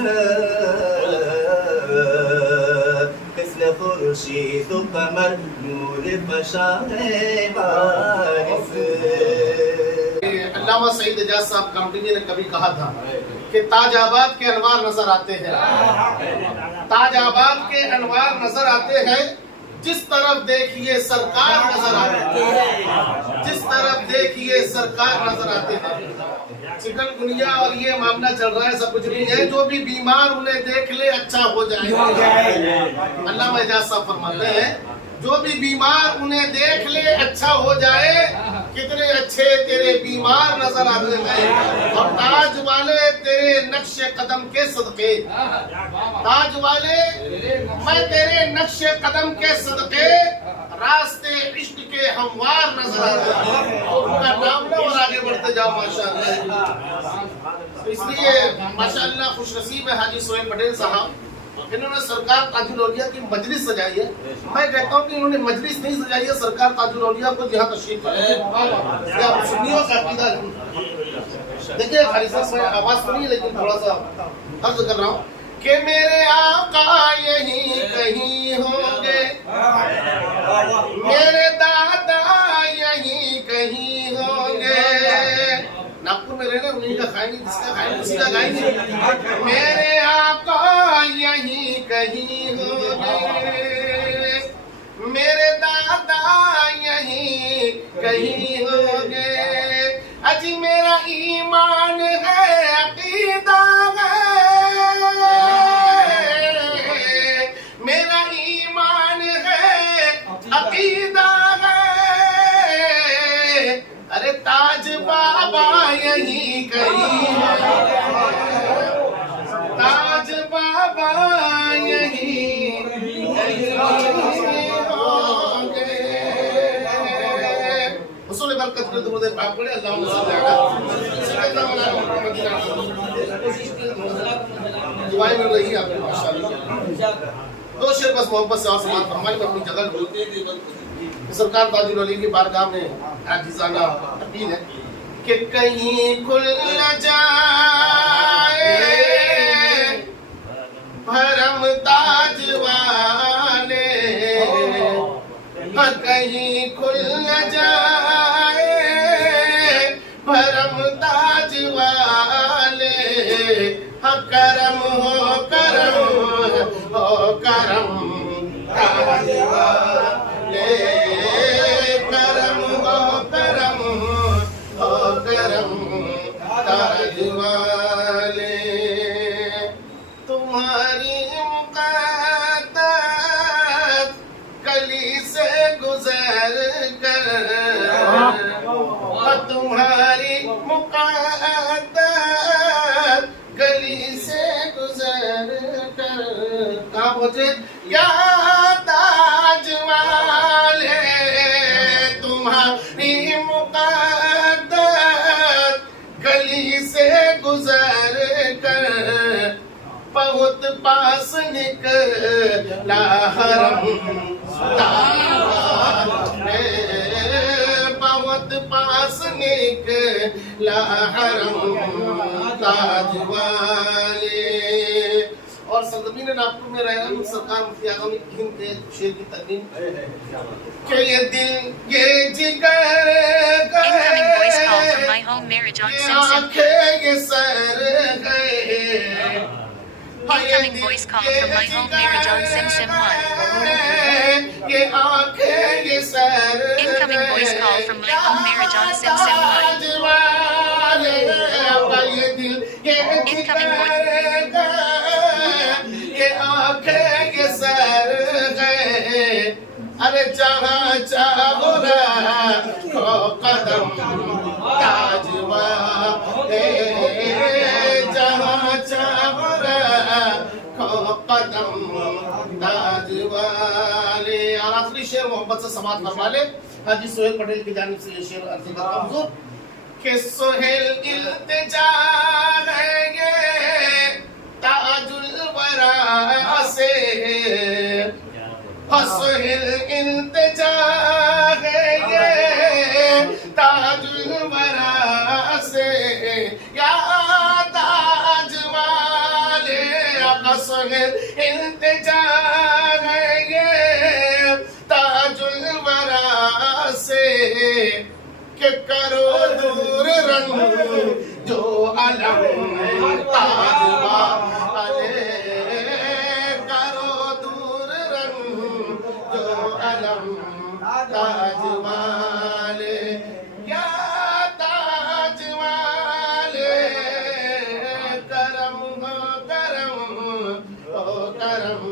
مثل خورشید و قمر نور فشا ہے بارش علامہ سعید اعجاز صاحب کمٹی نے کبھی کہا تھا کہ تاج آباد کے انوار نظر آتے ہیں تاج آباد کے انوار نظر آتے ہیں جس طرف دیکھیے سرکار نظر آتے ہیں جس طرف دیکھیے سرکار نظر آتے ہیں چکن گنیا اور یہ معاملہ چل رہا ہے سب کچھ نہیں ہے جو بھی بیمار انہیں دیکھ لے اچھا ہو جائے علامہ اعجاز صاحب فرماتے ہیں جو بھی بیمار انہیں دیکھ لے اچھا ہو جائے کتنے اچھے تیرے بیمار نظر آتے ہیں اور تاج والے تیرے نقش قدم کے صدقے تاج والے میں تیرے نقش قدم کے صدقے راستے عشق کے ہموار نظر آتے ہیں ان کا نام لو اور آگے بڑھتے جاؤ ماشاءاللہ اس لیے ماشاءاللہ خوش نصیب ہے حاجی سہیل پٹیل صاحب انہوں نے سرکار تاج الاولیاء کی مجلس سجائی ہے. میں کہتا ہوں کہ انہوں نے مجلس نہیں سجائی ہے, سرکار تاج الاولیاء کو یہاں تشریف لایا. سنیوں کا عقیدہ ہے. دیکھیے خالی صاحب میں آواز سنیے لیکن تھوڑا سا عرض کر رہا ہوں کہ میرے آقا یہیں کہیں ہوں گے, میرے دادا یہیں کہیں ہوں گے. ناگپور میں رہنے انہیں کا کھائیں گے, جس کا کھائیں گے اسی کا کھائیں گے. میرے آقا یہیں کہیں ہوں گے, میرے دادا یہیں کہیں ہوں گے. اجی میرا ایمان ہے عقیدہ ہے, میرا ایمان ہے عقیدہ ہے. ارے تاج بابا یہیں کہیں ہے, تاج بابا یہیں ہوں گے. حصول برکت کے درود پاک پڑھے. اللہم صلی علی محمد. دعائیں مل رہی ہیں آپ کو ماشاءاللہ. دو شعر بس محبت سے اور سماعت فرمائیں. میں اپنی جگہ بولتے سرکار تاج الاولیاء کی بارگاہ میں عاجزانہ اپیل ہے کہ کہیں کھل نہ جائے بھرم تاج والے, کہیں کھل نہ جائے بھرم تاج والے. کرم ہو کرم ہو کرم تاج والے, کرم ہو کرم ہو کرم تاج والے. تمہاری مقدس گلی سے گزر کر, تمہاری مقدس گلی سے گزر کر کہاں پہنچے یا تاج والے. تمہاری مقدس گلی سے گزر کر بہت پاس نکلا حرم تاج والے, بہت پاس نکلا حرم تاج والے. اور سرزمین ناگپور میں رہنا سرکار مفتی اعظم ہند کے شعر کی ترمیم کہ یہ دل یہ جگر گئے, یہ آنکھیں یہ سر گئے, Incoming voice call from my home marriage on Sim 1. یہ آنکھیں یہ سر گئے. Incoming voice call from my home marriage on Sim 1. یہ دل یہ Incoming جگر گئے, یہ آنکھیں یہ سر گئے. ارے جہاں چاہو رکھو قدم تاج والے, جہاں چاہو رکھو قدم تاج والے. اور آخری شعر محبت سے سماعت فرما لے. حاجی سہیل پٹیل کی جانب سے یہ شعر عرض کرتا ہوں حضور کہ سہیل التجا ہے یہ تاج الورا سے, سہیل التجا ہے یہ تاج الورا سے. یا تاج والے آقا سہیل التجا ہے یہ تاج الورا سے, کہ کرو دور رنگ جو علم تاج والے, کرو دور رنگ جو علم تاج والے. یا تاج والے کرم ہو کرم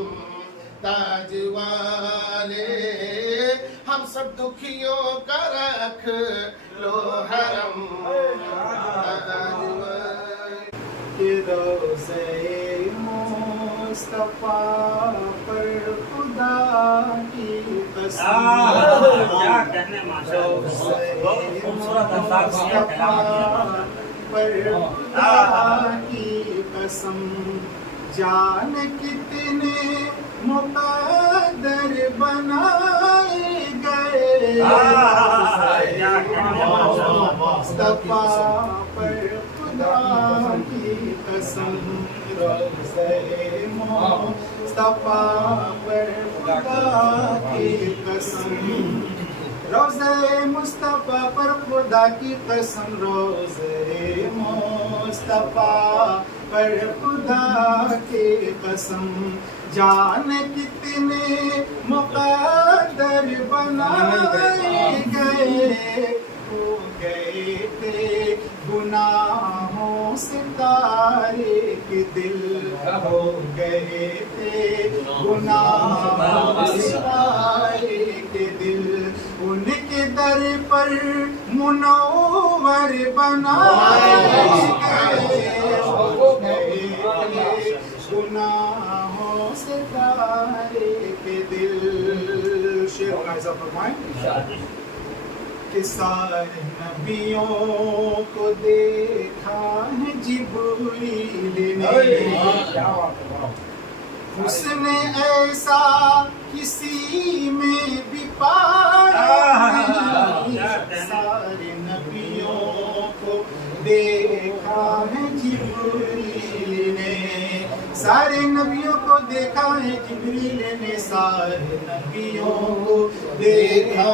تاج والے. ہم سب دکھیوں کا رکھ لو حرم تاج والے. روزے مصطفیٰ پر خدا کی قسم, کیا کہنے ماشاءاللہ, بہت خوبصورت انداز سے کلام پر خدا کی قسم, جان کتنے مقدر بنائے گئے مصطفیٰ پر خدا کی قسم روضہ مصطفیٰ پر خدا کی قسم روضہ مصطفیٰ پر خدا کی قسم روضہ مصطفیٰ پر خدا کی قسم جان کتنے مقدر بنائے گئے ہو گئے تھے گناہوں سے تاریک دل ہو گئے تھے گناہوں سے تاریک دل ان کے در پر منور بنائے گئے ہو گئے تھے گناہوں سے تاریک دل شعر ملاحظہ فرمائیں کہ سارے نبیوں کو دیکھا ہے جبریل نے حسن ایسا کسی میں بھی پایا نہیں سارے نبیوں کو دیکھا ہے جبریل نے سارے نبیوں کو دیکھا ہے جبریل نے سارے نبیوں کو دیکھا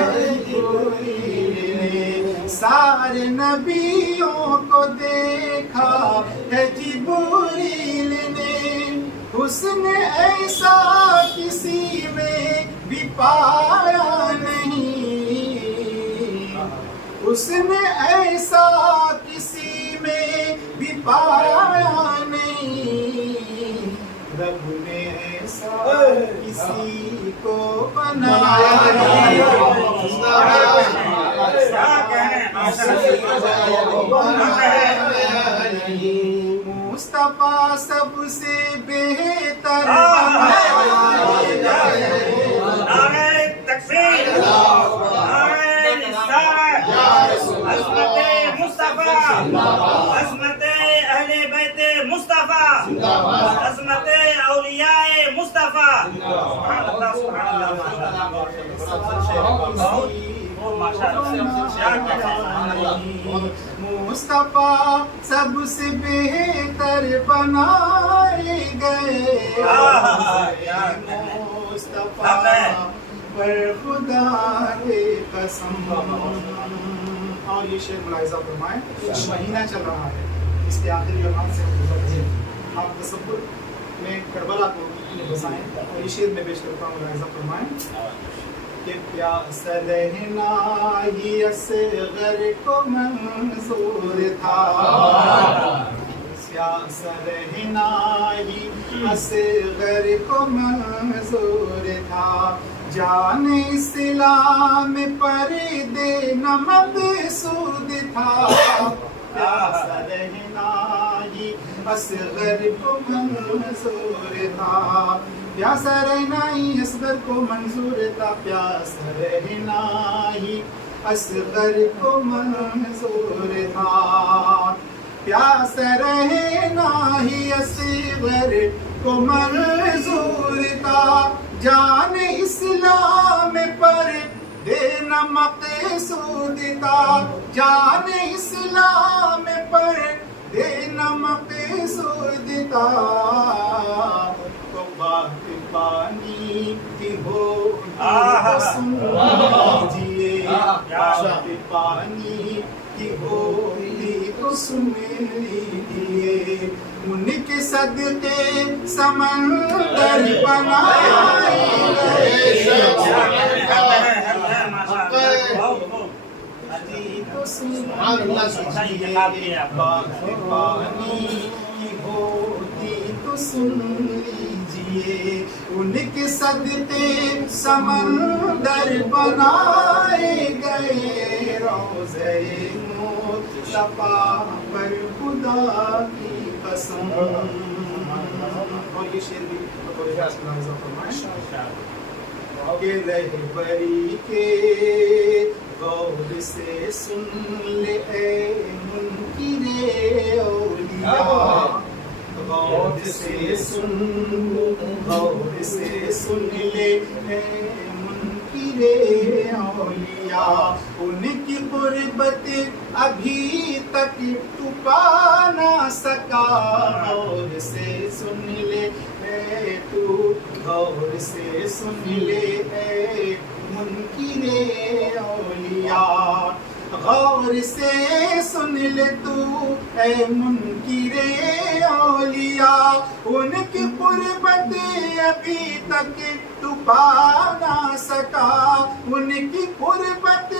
ہے جبریل نے سارے نبیوں کو دیکھا ہے جبریل نے حسن ایسا کسی میں بھی پایا نہیں حسن ایسا کسی میں بھی پایا نہیں رب نے ایسا کسی کو بنایا مصطفیٰ سب سے بہتر نعرہ تکبیر نعرہ رسالت عظمت مصطفیٰ عظمت اہل بیت مصطفیٰ عظمت اولیاء مصطفیٰ سبحان اللہ سبحان اللہ مصطفیٰ سب سے بہتر بنائے گئے مصطفیٰ پر خدا کی قسم اور یہ شعر ملاحظہ فرمائیں مہینہ چل رہا ہے اس کے آخری لمحات سے آپ تصور میں کربلا کو بسائیں اور یہ شعر میں پیش کرتا ہوں ملاحظہ فرمائیں کہ پیاس رہنا ہی اصغر کو منظور تھا پیاس رہنا ہی اصغر کو منظور تھا جان اسلام پر دینا مقصود تھا پیاس رہنا ہی اصغر کو منظور تھا پیاس رہنا ہی اصغر کو منظور تھا پیاس رہنا ہی اصغر کو منظور تھا پیاس رہنا ہی اصغر کو منظور تھا جان اسلام پر دینا مقصود تھا جان اسلام پر دینا مقصود تھا تو بات پانی کی ہو سن لیجیے بات پانی کی ہو تو سن لیجیے ان کے صدقے سمندر بنائے پانی کی ہوتی تو سن لیجیے ان کے صدقے سمندر بنائے گئے روضہ مصطفیٰ پر خدا کی قسم اور یہ شعر بھی کہ رہبری کے غور سے سن لے اے منکر اولیاء غور سے سن لے اے منکر اولیاء، ان کی قربت ابھی تک تو پا نہ سکا، غور سے سن لے اے تو، غور سے سن لے اے منکر اولیاء، غور سے سن لے تو اے منکر اولیاء، ان کی قربت ابھی تک تو پا نہ سکا، ان کی قربت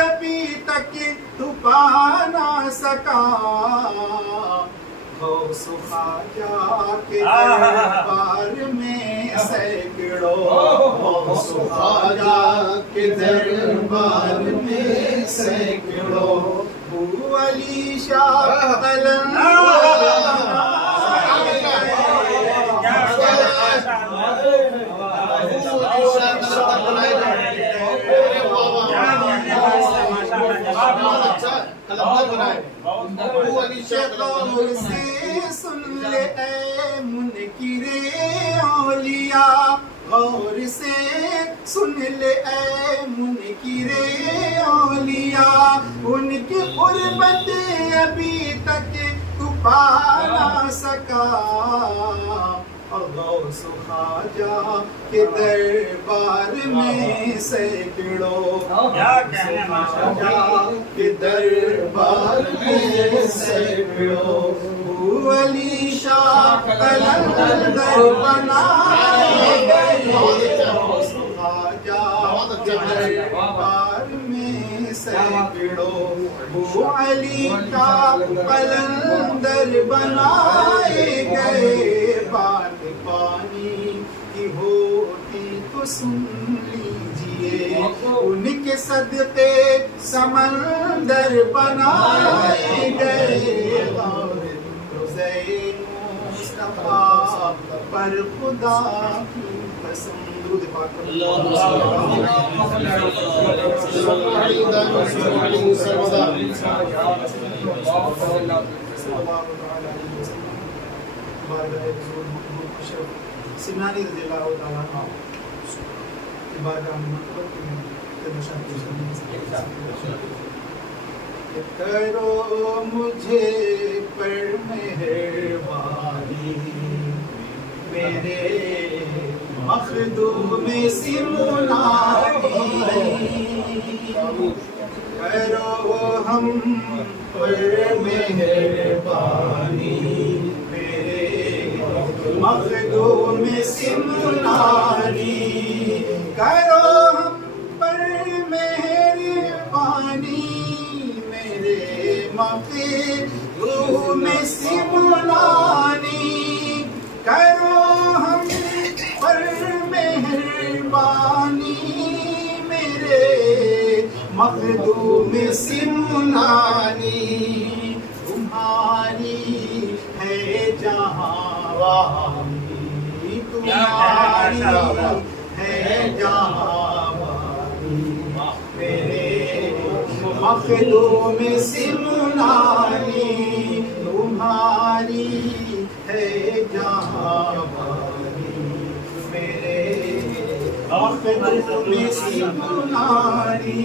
ابھی تک تو پا نہ سکا، غوث خواجہ کے دربار میں سینکڑوں، غوث خواجہ کے دربار میں سینکڑوں، ابو علی شاہ غور سے سن لے اے منکر اولیاء، غور سے سن لے اے منکر اولیاء، ان کی قربت ابھی تک تو پا نہ سکا، اور غوث خواجہ کے دربار میں سینکڑوں، خواجہ کے دربار میں سینکڑوں، ابو علی شاہ قلندر بنائے گئے، غوث خواجہ کے دربار میں سینکڑوں، ابو علی کا قلندر بنائے گئے، بات پانی کی ہوتی تو سن لیجئے، ان کے صدقے سمندر بنائے گئے، روزے مصطفیٰ پر خدا کی قسم، درود پاک سمنانی رضی اللہ تعالیٰ عنہ کی بارگاہ میں مطلب کرو مجھے پر مہربانی، میرے مخدوم سمنانی، کرو ہم پر مہربانی، مخدوم سمنانی، کرو ہم پر مہربانی، میرے مخدوم سمنانی، کرو ہم پر مہربانی، میرے مخدوم سمنانی، تمہاری ہے جہاں والی، تمہاری ہے جہاں والی، میرے مخدوم سمنانی، تمہاری ہے جہاں والی، میرے مخدوم سمنانی۔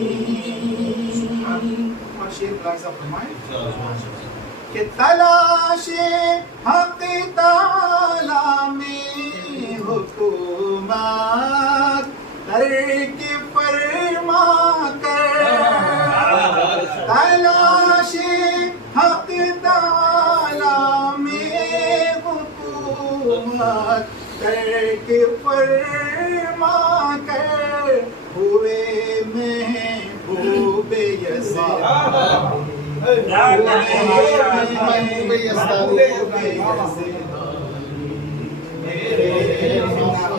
اور شیر ملاحظہ فرمائیں کہ تلاش حق تعالی میں حکومت کر کے فرما کر، تلاش حق تعالی میں حکومت کر کے فرما کر، ہوئے محبوب یزدانی،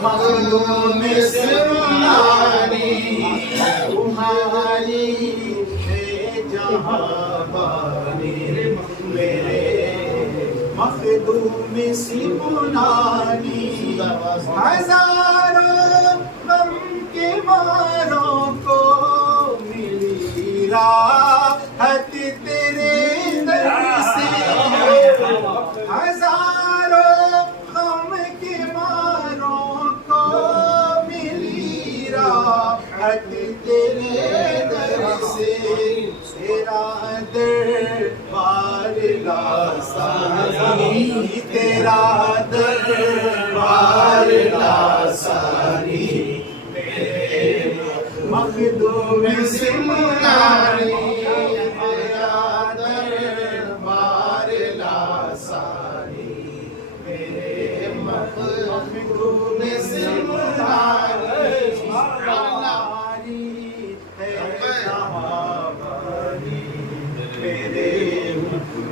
مخدوم سمنانی، تمہاری ہے جہاں بانی، میرے مخدوم سمنانی، ہزاروں غم کے ماروں کو ملی راحت تیرے در سے، ہزاروں خط تیرے در سے تیرا دربار لاسانی تیرا دربار لاسانی میرے مخدوم سمنانی تیرا دربار لاسانی میرے مخدوم سمنانی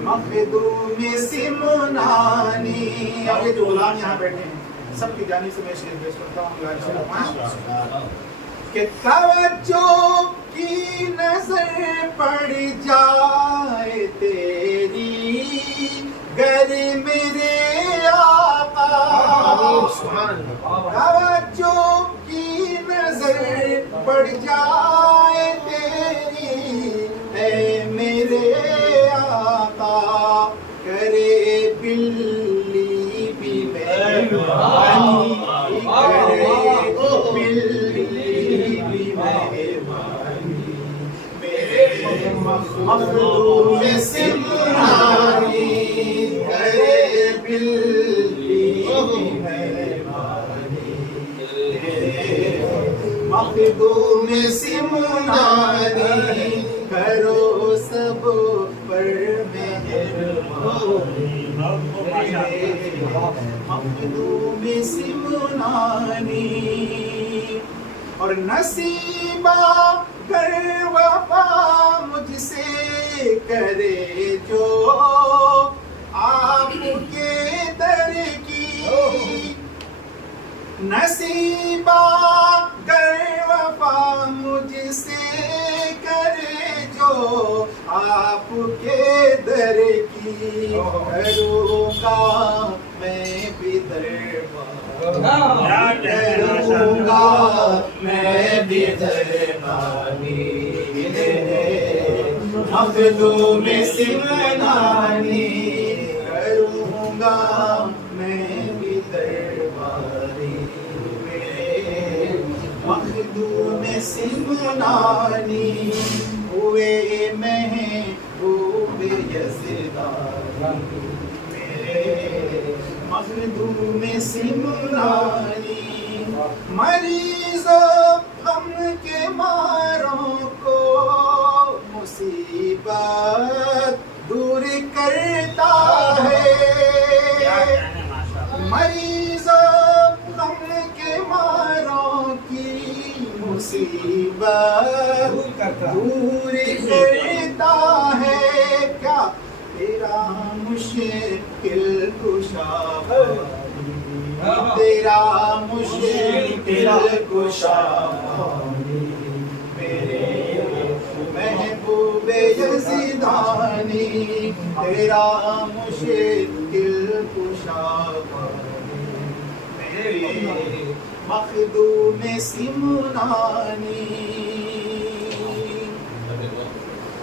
مخدوم سمنانی. اب یہ جو غلام یہاں بیٹھے ہیں سب کی جانب سے میں شعر پیش کرتا ہوں کہ توجہ کی نظر پڑ جائے تیری گر میرے آقا توجہ کی نظر پڑ جائے تیری اے میرے آقا کرے بلی بھی مہربانی کرے بلی بھی مہربانی میرے مخدوم سمنانی کرے بلی بھی مہربانی مخدوم سمنانی کرو سب پر مہربانی مخدوم سمنانی. اور نصیبہ گر وفا مجھ سے کرے جو آپ کے در کی نصیبہ گر وفا مجھ سے کرے جو آپ کے در کی کروں گا میں بھی دربار کروں گا میں بھی دربانی مخدوم سمنانی کروں گا میں بھی درباری مخدوم سمنانی ہوئے محبوب یزدانی میرے مخدوم سمنانی. مریض و غم کے ماروں کو مصیبت دور کرتا ہے مریض و غم کے ماروں کی مصیبت دور کرتا ہے کیا تیرا مشکل کشا تیرا مشکل کشا میرے محبوب یزدانی تیرا مشکل کشا میرے مخدوم سمنانی.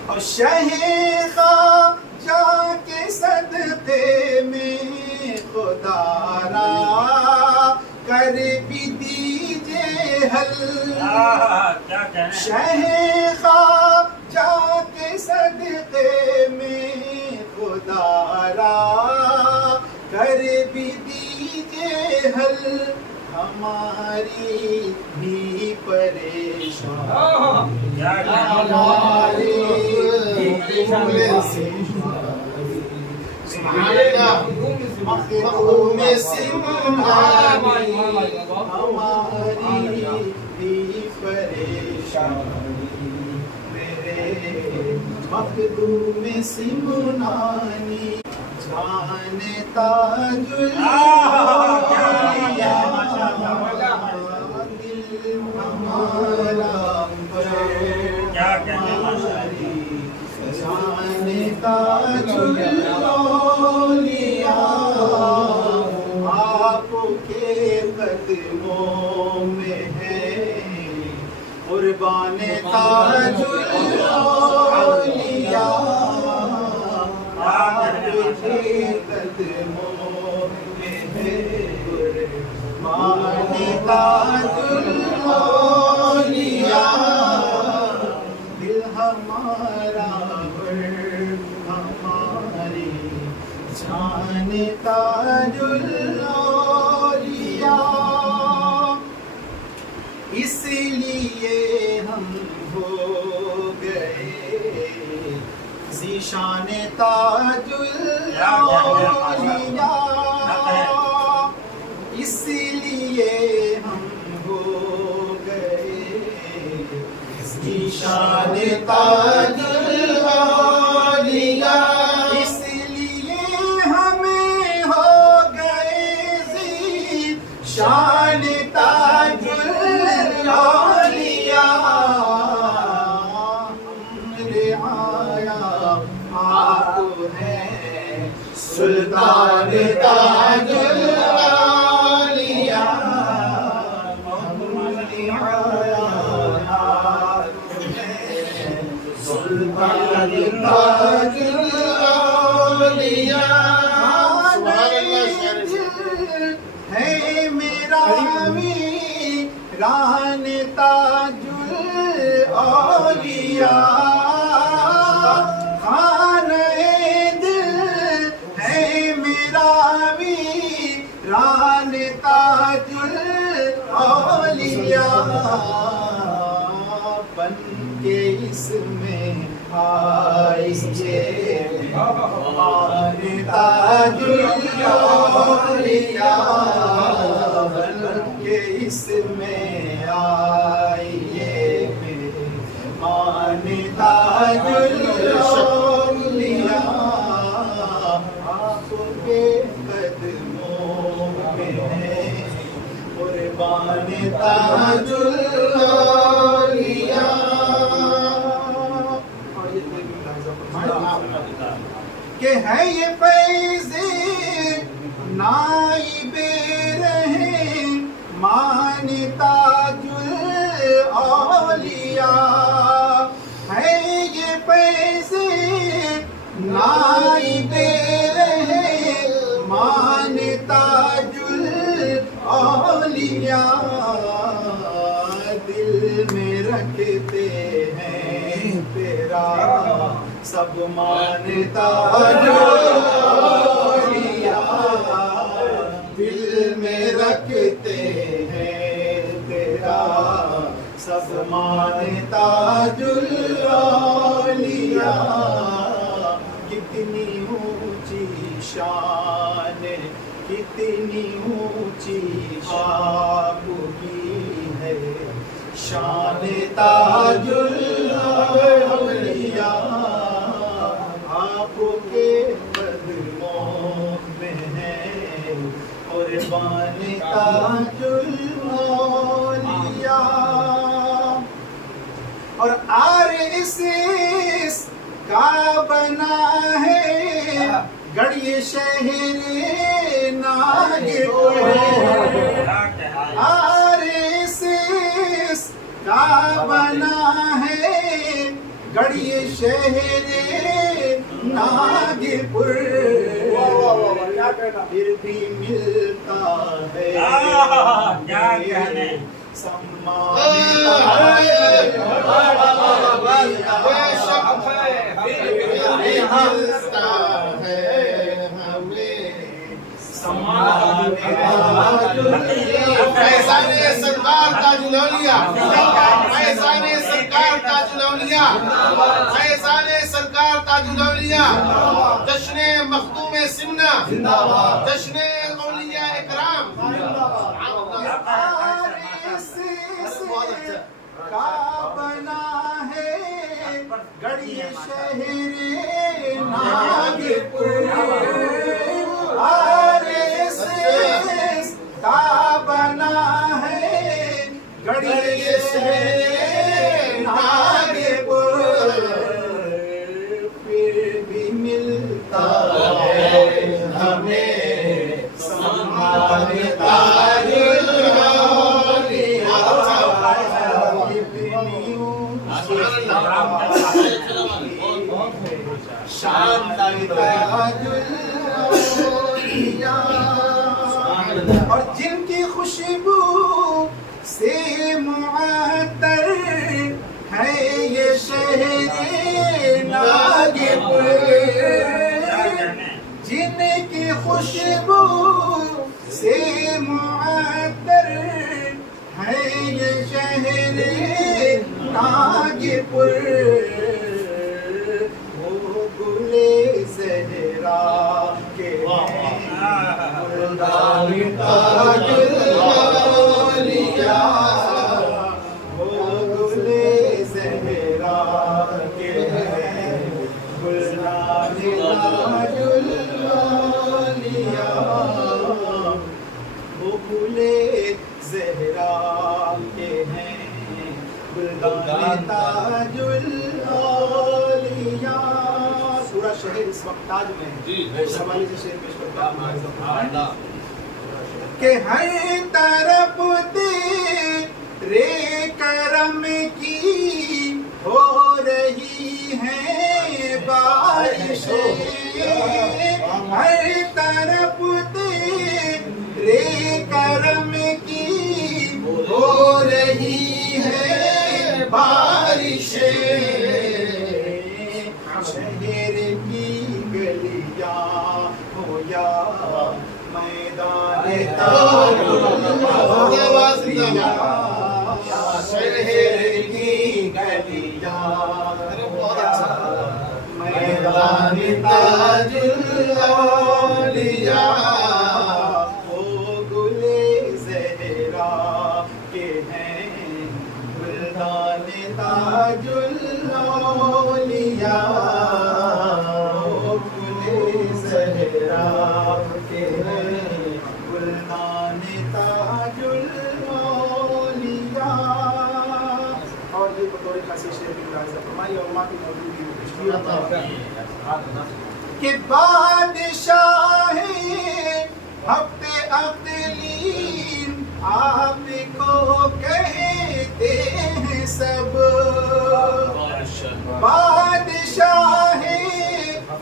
اور شیخا جا کے صدقے میں خدا را کر بھی دیجئے حل شیخا جا کے صدقے میں خدا را کر بھی دیجئے حل ہماری بھی پریشان ہماری مخدوم سمنانی ہماری بھی پریشانی میرے مخدوم سمنانی. جان تاج دل ہمارا جان تاج آپ کے قدموں میں ہے قربان تاج الاولیاء آپ کے قدموں میں ہے قربان تاج الاولیاء اس لیے ہم ہو گئے ذیشان تاج الاولیاء، اس لیے ہم ہو گئے ذیشان تاج الاولیاء، اس لیے ہمیں ہو گئے ذیشان تاج الاولیاء، آپ ہیں سلطان تاج الاولیاء، سلطان تاج الاولیاء، ہے میرا ویران تاج الاولیاء، خانہ دل ہے میرا ویران تاج الاولیاء، بن کے اس میں آئیے مہمان تاج الاولیاء، بن کے اس میں آئیے مہمان تاج الاولیاء، آپ کے قدموں میں ہے قربان تاج الاولیاء۔ کہ ہے یہ فیض نائب رحمان تاج الاولیاء، ہے یہ فیض نائب رحمان تاج الاولیاء، دل میں رکھتے ہیں تیرا سب مانتا الاولیاء، دل میں رکھتے ہیں تیرا سب مانتا الاولیاء، کتنی اونچی شان، کتنی اونچی آپ کی ہے شان تاج الاولیاء، آپ کے قدموں میں ہے قربان تاج الاولیاء، اور آرسس کا بنا ہے گڑھیے شہر ناگپور، آرسس کا بنا ہے گڑھیے شہر ناگپور، پھر بھی ملتا ہے سمان فیضان سرکار تاج الاولیاء، فیضان سرکار تاج الاولیاء، فیضان سرکار تاج الاولیاء، جشن مخدوم سمنا، جشن اولیاء اکرام، کا بنا ہے گڑھیے شہر ناگپور، آرسس کا بنا ہے گڑھیے شہر ناگپور، پھر بھی ملتا ہے ہمیں سمان تاج الاولیاء، شان تاج الاولیاء، اور جن کی خوشبو سے معطر ہے یہ شہر ناگپور، جن کی خوشبو سے معطر ہے یہ شہر ناگپور، وہ گلے زہرا کے گلدان تاج الاولیاء، وہ گلے زہرا کے گلدان تاج الاولیاء، وہ گلے زہرا کے ہیں گلدان تاج الاولیاء۔ سورہ شہر اس وقت تاج میں ہے، اس حوالے سے شعر پیش کرتا ہوں کہ ہر طرف تیرے کرم کی ہو رہی ہے بارشیں، ہر طرف تیرے کرم کی ہو رہی ہے بارشیں، شہر کی گلیاں ہو یا میدان تاج الاولیاء، شہر کی گلیاں میدان تاج الاولیاء، وہ گلے زہرا کے ہیں گلدان تاج الاولیاء، وہ گلے زہرا کے ہیں گلدان تاج الاولیاء۔ اور یہ بطور خاصی شعر کی ملاحظہ فرمائی اور ماں کی موجودگی میں پیش کیا تھا کہ بادشاہ ہفتے اقلیم آپ کو کہتے ہیں سب، بادشاہ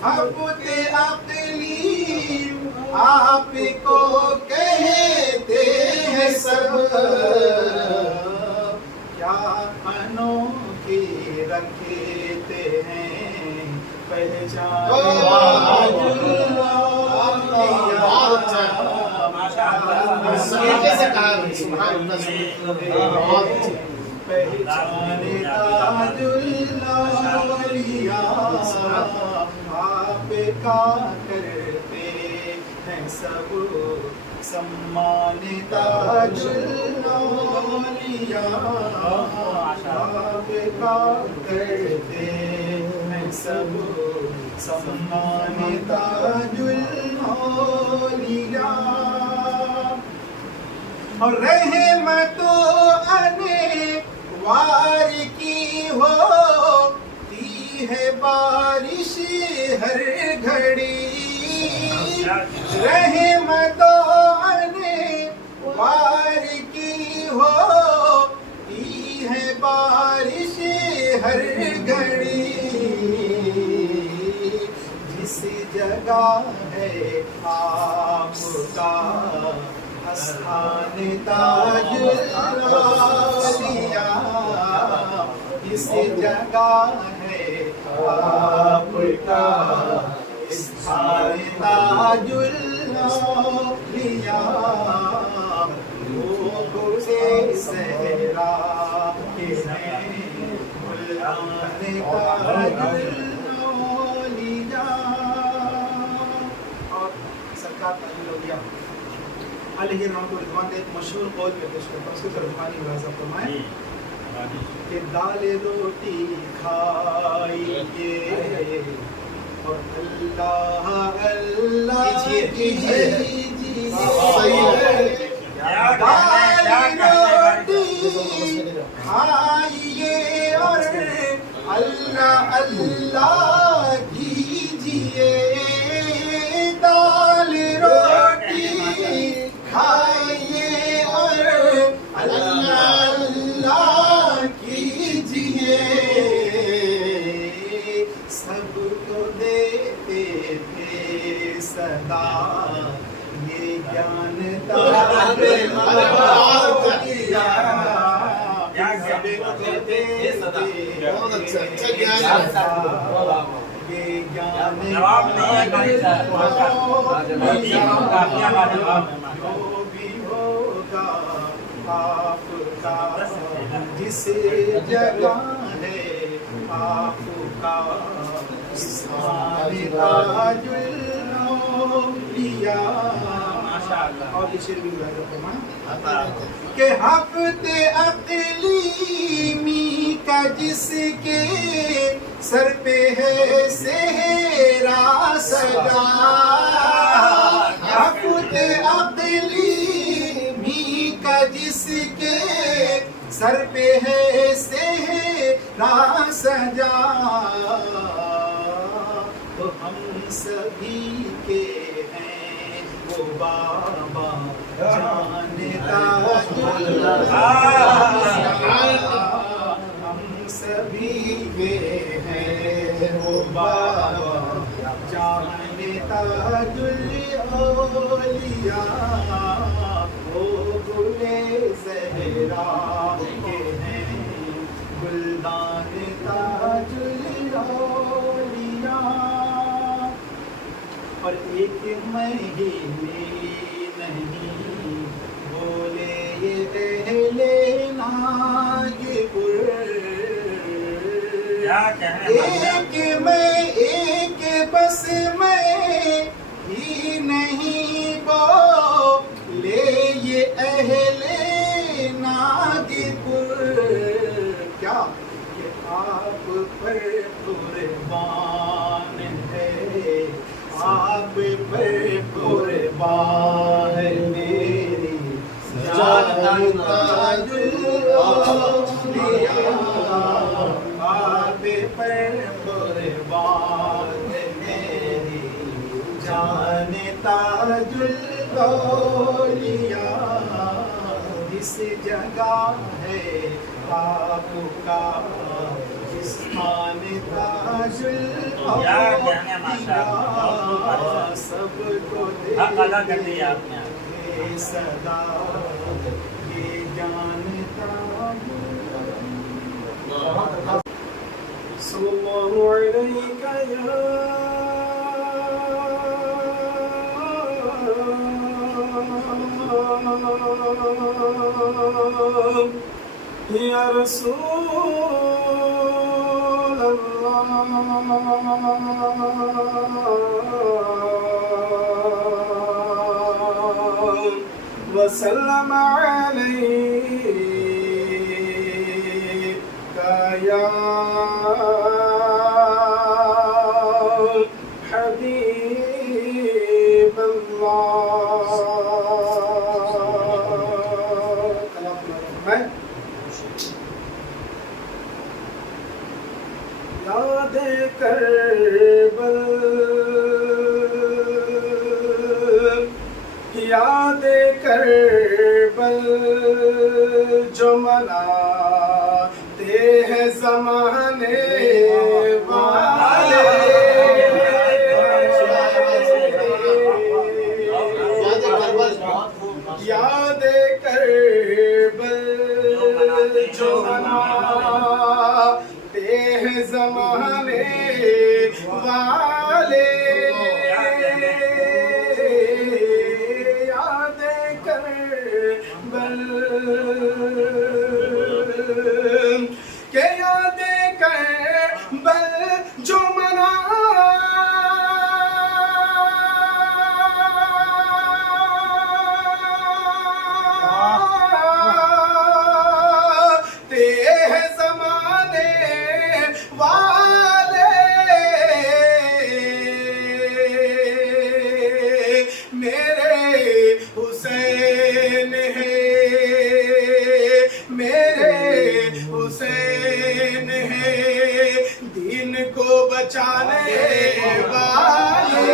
ہفتے اقلیم آپ کو کہتے ہیں سب، کیا انوکھی رکھتے ہیں پہچان پہچان تاج الاولیاء، آپ کا کرتے ہیں سب سمان تاج الاولیاء، آپ کا کرتے ہیں سب سمان تاج الاولیاء، اور رحمت انوار کی ہوتی ہے بارش ہر گھڑی، رحمت انوار کی ہوتی ہے بارش ہر گھڑی، جس جگہ ہے آپ کا استھان تاج الاولیاء، اس جگہ ہے آپ کا استھان تاج الاولیاء، وہ گلے صحرا کے ہیں گلدان تاج الاولیاء۔ اور سرکار تاج الاولیاء علیہ رحمۃ اللہ نے ایک مشہور قول میں پیش کرتا ہوں، اس کی ترجمانی ملاحظہ فرمائیں کہ دال روٹی کھائیے اور اللہ اللہ کیجیے، دال روٹی کھائیے اور اللہ اللہ کیجیے، دال روٹی کھائیے اور اللہ اللہ کیجیے، سب کو دیتے تھے صدا یہ گیان تاج الاولیاء، سب کو دیتے تھے یہ گیان جو بھی ہوگا آپ کا جس جگہ ہے آپ کا اسمان تاج الاولیاء. اور یہ شعر بھی ملاحظہ فرمائیں کہ ہفت اقلیمی کا جس کے سر پہ ہے صحرا سجا. ہفت اقلیمی کا جس کے سر پہ ہے صحرا سجا تو ہم سبھی کے ہیں وہ بابا جانتا ہم سبھی کے ہیں وہ بابا جانتا الاولیاء. وہ گلے زہرا کے ہیں گلدان تاج الاولیاء. اور ایک مہینے نہیں بولے یہ اہل ناگپور. ایک بس میں ہی نہیں بولے یہ اہل ناگپور. کیا کہ آپ پر قربان ہے آپ پر قربان ہے میری جان تاج الاولیاء. آپ پر قربان ہے میری جان تاج الاولیاء. جس جگہ ہے آپ کا جسمان تاج الاولیاء. سب کو دے صدا یہ جانتا صلی اللہ علیہ یا رسول اللہ وسلم علیک یا حبیب اللہ. یاد کربل یاد کربل جو مناتے ہیں زمانے والے. یاد کربل جو مناتے ہیں زمانے والے. یاد کربل کہ یاد کربل جو مناتے ہیں زمانے والے. میرے حسین ہے میرے حسین ہے دین کو بچانے والے.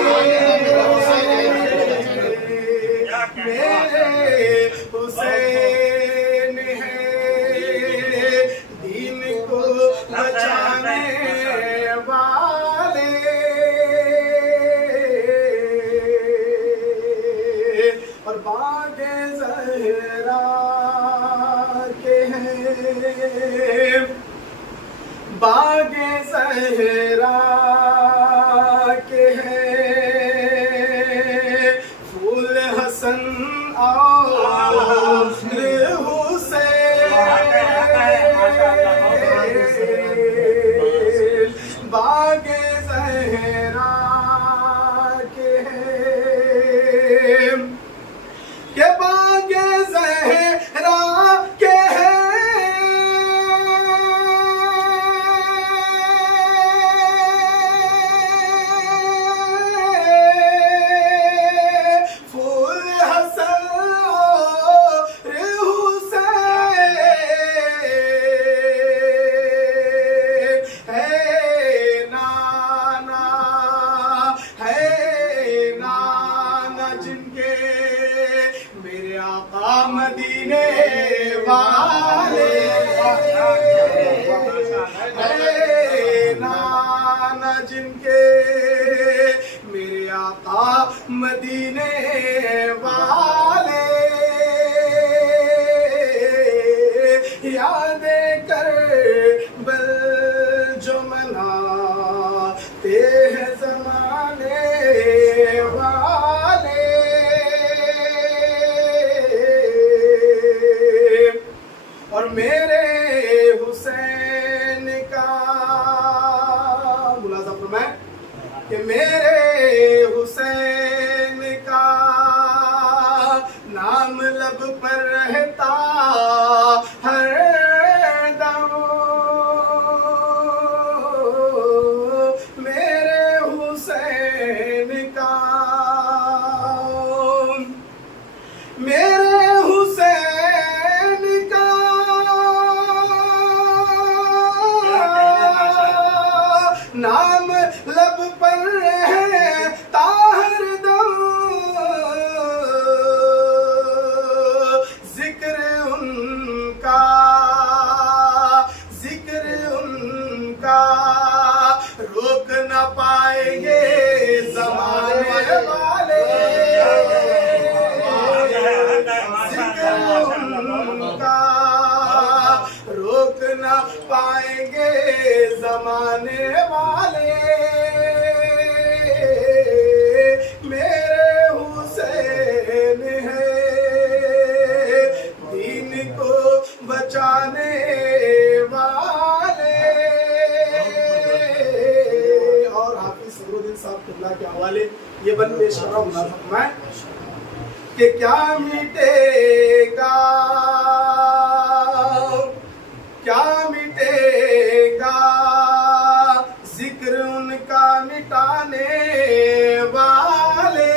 میرے حسین ہے دین کو بچانے والے. اور باغ زہرا کے ہیں باغ زہرا کے ہیں پھول حسن اور حسین کا ملاحظہ فرمائیں کہ میرے حسین کا نام لب پر رہتا ہر دم، میرے حسین کا، میرے حسین کا نام لب پر رہتا ہر دم، ذکر ان کا، ذکر ان کا روک نہ پائیں گے زمانے والے، ذکر ان کا روک نہ پائیں گے زمانے والے، میرے حسین ہے دین کو بچانے والے۔ اور حافظ صدر الدین صاحب قبلہ کے حوالے یہ بند پیش کر رہا ہوں مناسب میں کہ کیا مٹے گا، کیا مٹے گا ذکر ان کا مٹانے والے،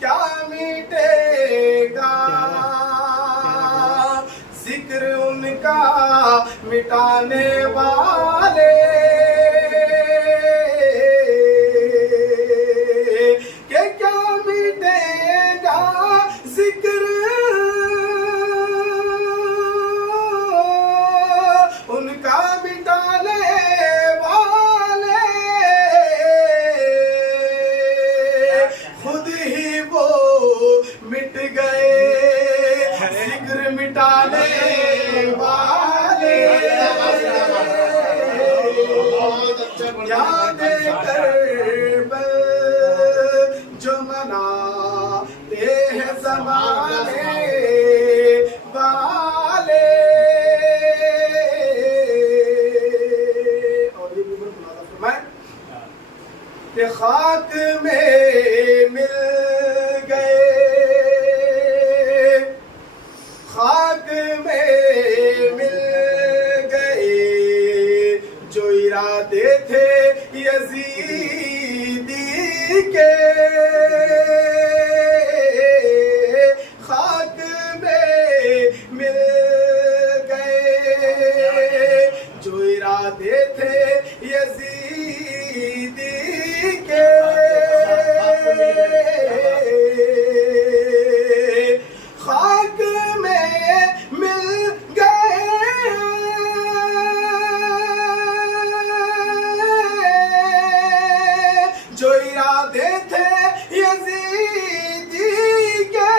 کیا مٹے گا ذکر ان کا مٹانے والے، کہ کیا مٹے گا ذکر ان کا مٹانے والے، خود ہی وہ مٹ گئے ذکر مٹانے والے، یاد کربل جو مناتے ہیں زمانے والے، اور یہ بھی ملاحظہ فرمائیں کہ خاک میں مل گئے، خاک میں مل گئے جو ارادے تھے یزیدی کے، خاک میں مل گئے جو ارادے تھے یزیدی کے، خاک میں مل گئے جو ارادے تھے یزیدی کے،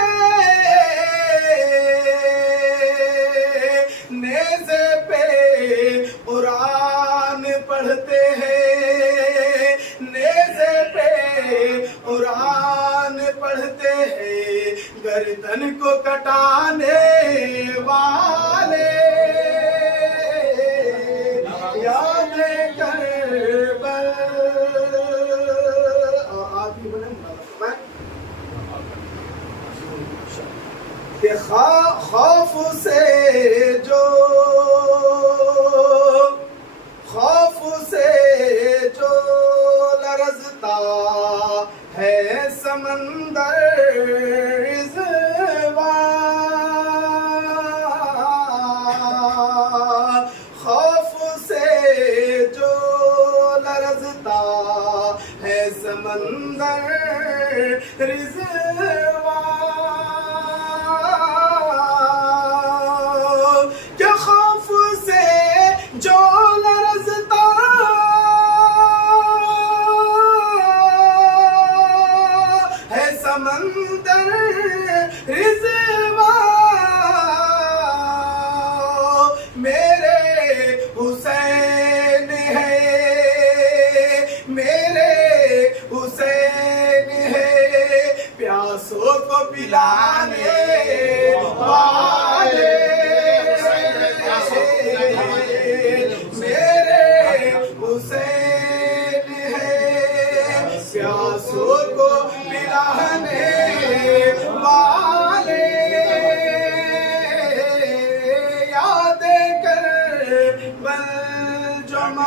نیزے پہ قرآن پڑھتے ہیں، نیزے پہ قرآن پڑھتے ہیں گردن کو کٹانے والے، یاد کربل، اور آدمی بنے مناسب کہ خوف سے جو، خوف سے جو لرزتا ہے سمندر رضوان، خوف سے جو لرزتا ہے سمندر رضوان، کہ خوف سے جو لرزتا ہے سمندر رضوان، میرے حسین ہے، میرے حسین ہے پیاسوں کو پلانے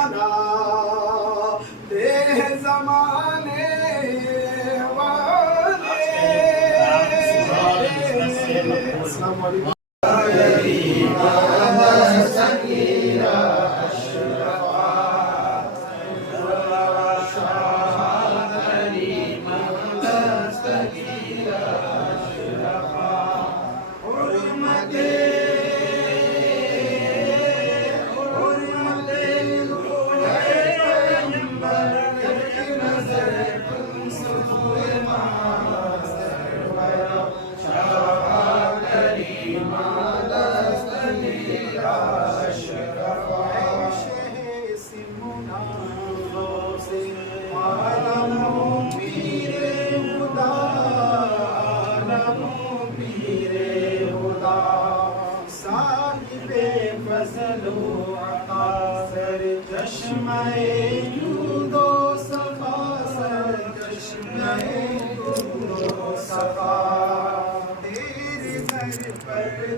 بنا دے زمانے والے. السلام علیکم.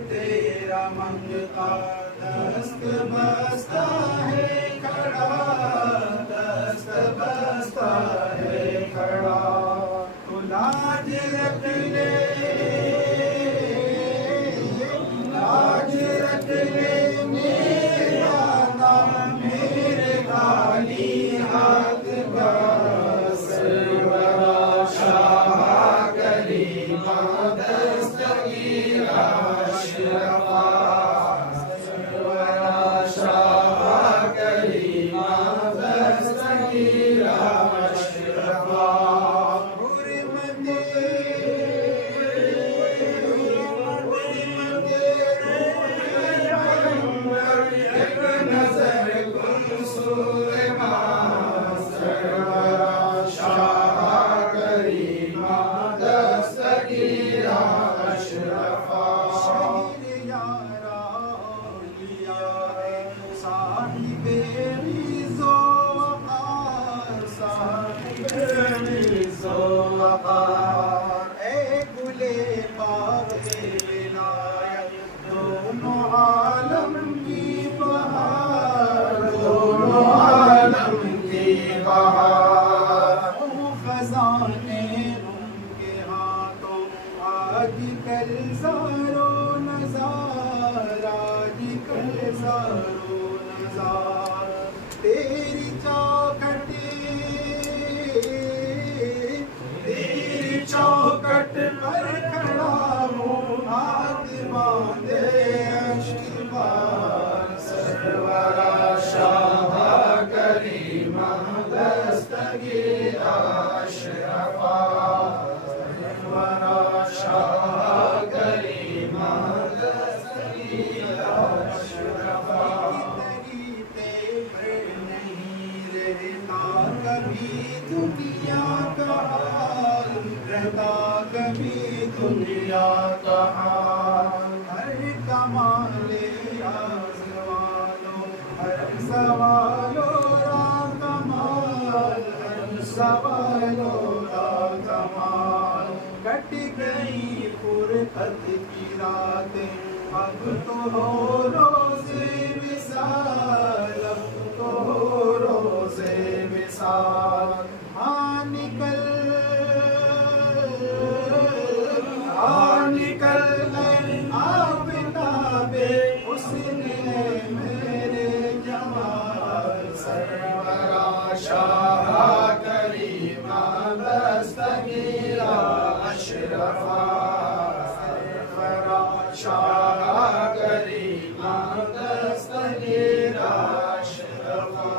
تیرا منگتا دست بستا ہے کھڑا, دست بستا ہے کھڑا. تو لاج رکھ لے, لاج رکھ لے میرا نام میرے خالی ہاتھ کا. سرورا شاہ کریمہ دستگیر اشرفا, سرورا شاہ کریمہ دستگیر اشرفا. تیری چوکھٹ پر کھڑا ہوں, ہاتھ باندھے اشکبار. سرورا شاہ کریمہ دستگیر اشرفا, سرورا شاہ کریمہ دستگیر اشرفا. کبھی دنیا کا حال رہتا, کبھی دنیا کا حال. ہر کمال راز والو, ہر سوالو را کمال, ہر سوالو را کمال. کٹ گئی فرقت کی راتیں, اب تو ہو روزے وصال, اب تو ہو روزے وصال. ہاں نکل اے آفتابِ حسن میرے جمال. سرورا شاہ کریمہ دستگیر اشرفا, سرورا شاہ کریمہ دستگیر اشرفا.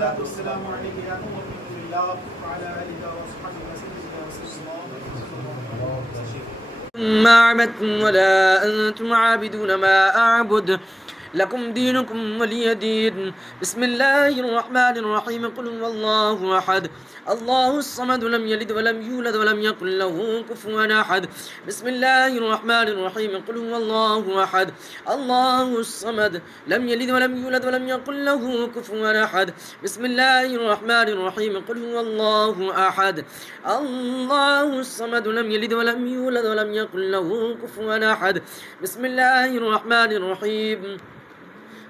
والصلاة والسلام عليك يا نور من نور الله وعلى آلك وأصحابك وسلم ما عبدتم ولا أنتم عابدون ما أعبد لكم دينكم ولي دين. بسم الله الرحمن الرحيم. قل هو الله أحد الله الصمد لم يلد ولم يولد ولم يكن له كفوا أحد. بسم الله الرحمن الرحيم. قل هو الله أحد الله الصمد لم يلد ولم يولد ولم يكن له كفوا أحد. بسم الله الرحمن الرحيم. قل هو الله أحد الله الصمد لم يلد ولم يولد ولم يكن له كفوا أحد. بسم الله الرحمن الرحيم.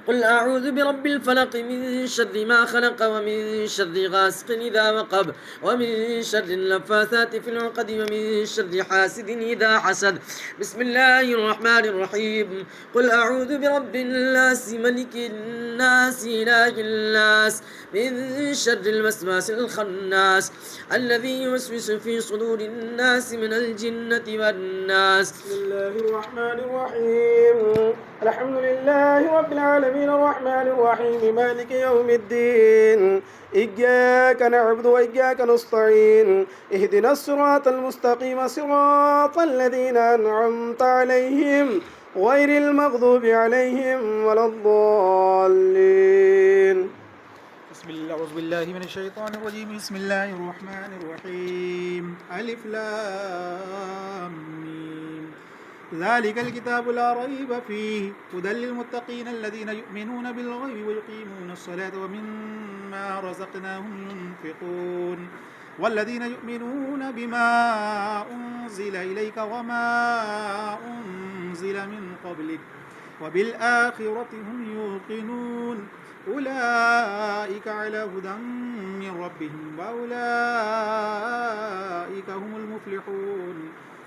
قل أعوذ برب الفلق من شر ما خلق ومن شر غاسق إذا وقب ومن شر النفاثات في العقد ومن شر حاسد إذا حسد. بسم الله الرحمن الرحيم. قل أعوذ برب الناس ملك الناس إله الناس من شر الوسواس الخناس الذي يوسوس في صدور الناس من الجنة والناس. بسم الله الرحمن الرحيم. الحمد لله رب العالمين الرحمن الرحيم مالك يوم الدين. إياك نعبد وإياك نستعين. اهدنا الصراط المستقيم صراط الذين أنعمت عليهم غير المغضوب عليهم ولا الضالين. بسم الله أعوذ بالله من الشيطان الرجيم. بسم الله الرحمن الرحيم. ألف لام ميم. ذلك الكتاب لا ريب فيه هدى للمتقين الذين يؤمنون بالغيب ويقيمون الصلاة ومما رزقناهم ينفقون والذين يؤمنون بما أنزل إليك وما أنزل من قبلك وبالآخرة هم يوقنون أولئك على هدى من ربهم وأولئك هم المفلحون.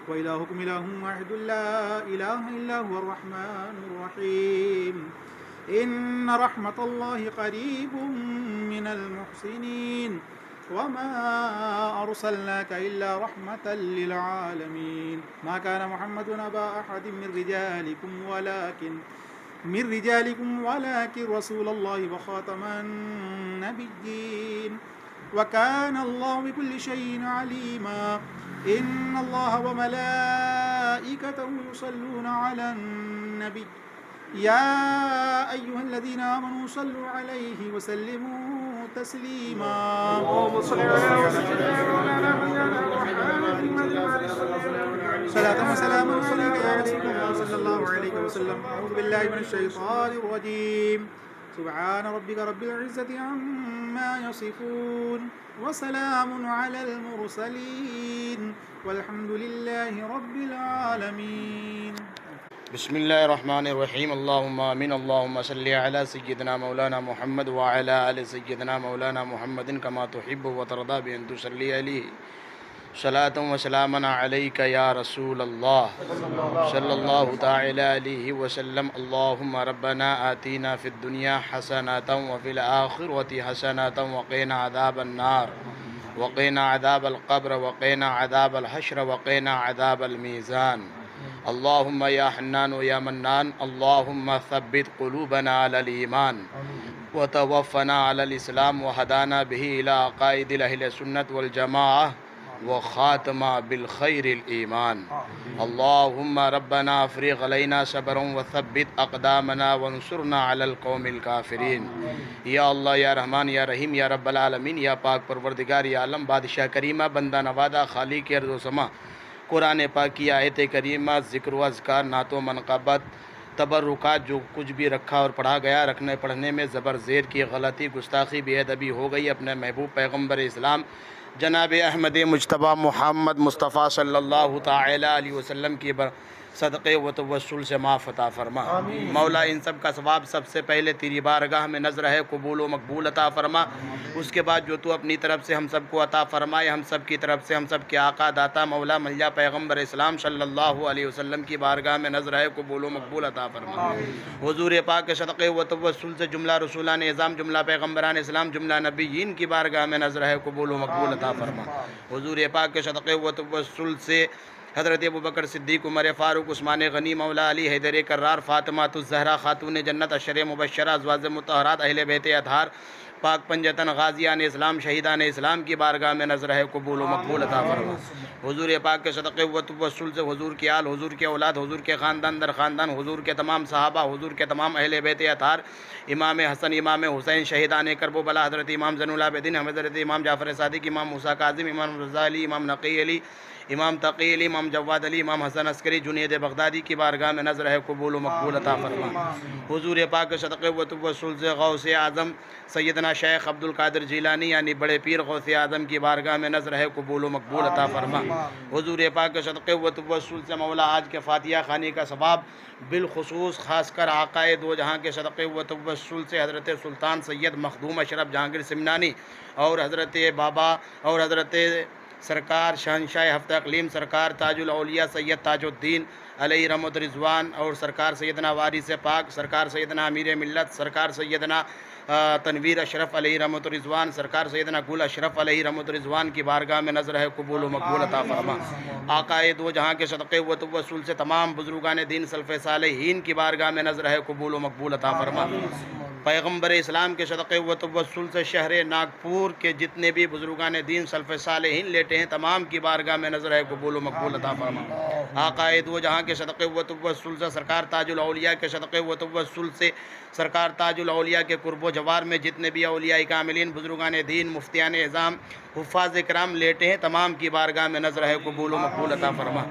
وإلهكم إله واحد لا إله إلا هو الرحمن الرحيم. إن رحمة الله قريب من المحسنين وما أرسلناك إلا رحمة للعالمين. ما كان محمد أبا أحد من رجالكم ولكن رسول الله وخاتم النبيين وكان الله بكل شيء عليما. إن الله وملائكته يصلون على النبي يا أيها الذين آمنوا صلوا عليه وسلموا تسليما. اللهم صل على صلاة وسلاما عليك يا رسول الله صلى الله عليه وسلم. أعوذ بالله من الشيطان الرجيم. سبحان ربك رب العزة عما يصفون وسلام على المرسلين والحمد لله رب العالمين. بسم الله الرحمن الرحيم. اللهم آمين. اللهم صل على سيدنا مولانا محمد وعلى آل سيدنا مولانا محمد كما تحب وترضى بأن تصلي عليه صلاة وسلاما عليك يا رسول الله صلى الله تعالى عليه وسلم. اللهم ربنا آتنا في الدنيا حسنة وفي الآخرة حسنة وقنا عذاب النار وقنا عذاب القبر وقنا عذاب الحشر وقنا عذاب الميزان. اللهم يا حنان ويا منان اللهم ثبت قلوبنا على الإيمان وتوفنا على الإسلام وهدانا به إلى عقائد أهل السنة والجماعة وخاتمة بالخير الإيمان. اللهم ربنا افرغ علينا صبرا وثبت أقدامنا وانصرنا على القوم الكافرين. یا اللہ یا رحمان یا رحیم یا رب العالمین یا پاک پروردگار یا عالم بادشاہ کریمہ بندہ نوادہ خالق ارض و سما قرآن پاک کی آیت کریمہ ذکر و اذکار نعت و منقبت تبرکات جو کچھ بھی رکھا اور پڑھا گیا رکھنے پڑھنے میں زبر زیر کی غلطی گستاخی بے ادبی ہو گئی اپنے محبوب پیغمبر اسلام جناب احمد مجتبیٰ محمد مصطفیٰ صلی اللہ تعالی علیہ وسلم کی صدقے و توسل سے معاف عطا فرما. مولا ان سب کا ثواب سب سے پہلے تیری بارگاہ میں نظر ہے قبول و مقبول عطا فرما. اس کے بعد جو تو اپنی طرف سے ہم سب کو عطا فرمائے ہم سب کی طرف سے ہم سب کے آقا داتا مولا ملیا پیغمبر اسلام صلی اللہ علیہ وسلم کی بارگاہ میں نظر ہے قبول و مقبول عطا فرما. حضور پاک کے صدقے و توسل سے جملہ رسولان اعظام جملہ پیغمبران اسلام جملہ نبیین کی بارگاہ میں نظر ہے قبول و مقبول عطا فرما. حضور پاک کے صدقے و توسل سے حضرت ابوبکر صدیق عمر فاروق عثمان غنی مولا علی حیدر کرار فاطمہ الزہرا خاتون جنت اشر مبشرہ ازواج مطہرات اہل بیت اطہار پاک پنجتن غازیان اسلام شہیدان اسلام کی بارگاہ میں نظر ہے قبول و مقبول عطا فرما۔ حضور پاک کے صدقے و توسل سے حضور کی آل، حضور کے اولاد، حضور کے خاندان در خاندان، حضور کے تمام صحابہ، حضور کے تمام اہل بیت اطہار، امام حسن، امام حسین شہیدان کرب و بلا، حضرت امام زین العابدین، حضرت امام جعفر صادق، امام موسیٰ کاظم، امام رضا علی، امام نقی علی، امام تقی علی، امام جواد علی، امام حسن عسکری، جنید بغدادی کی بارگاہ میں نظر ہے قبول و مقبول عطا فرما۔ حضور پاک کے صدقے و توسل سے غوث اعظم سیدنا شیخ عبد القادر جیلانی یعنی بڑے پیر غوث اعظم کی بارگاہ میں نظر ہے قبول و مقبول عطا فرما۔ حضور پاک کے صدقے و توسل سے مولا آج کے فاتحہ خوانی کا ثواب بالخصوص خاص کر آقائے دو جہاں کے صدقے و توسل سے حضرت سلطان سید مخدوم اشرف جہانگیر سمنانی اور حضرت بابا اور حضرت سرکار شہنشاہ ہفتہ اقلیم سرکار تاج الاولیاء سید تاج الدین علیہ رحمت رضوان اور سرکار سیدنا وارث پاک، سرکار سیدنا امیر ملت، سرکار سیدنا تنویر اشرف علیہ رحمت رضوان، سرکار سیدنا گل اشرف علیہ رحمت رضوان کی بارگاہ میں نظر ہے قبول و مقبول عطا فرما۔ آقائے دو جہاں کے صدقے و توسل سے تمام بزرگان دین سلف صالحین کی بارگاہ میں نظر ہے قبول و مقبول عطا فرما۔ پیغمبر اسلام کے صدقے و توسل سے شہر ناگپور کے جتنے بھی بزرگان دین سلف صالحین لیٹے ہیں تمام کی بارگاہ میں نظر ہے قبول و مقبول عطا فرما۔ آقائے دو جہاں کے صدقے و توسل سے سرکار تاج الاولیاء کے صدقے و توسل سے سرکار تاج الاولیاء کے قرب و جوار میں جتنے بھی اولیاء کاملین بزرگان دین مفتیان اعظام حفاظ کرام لیٹے ہیں تمام کی بارگاہ میں نظر ہے قبول و مقبول عطا فرما۔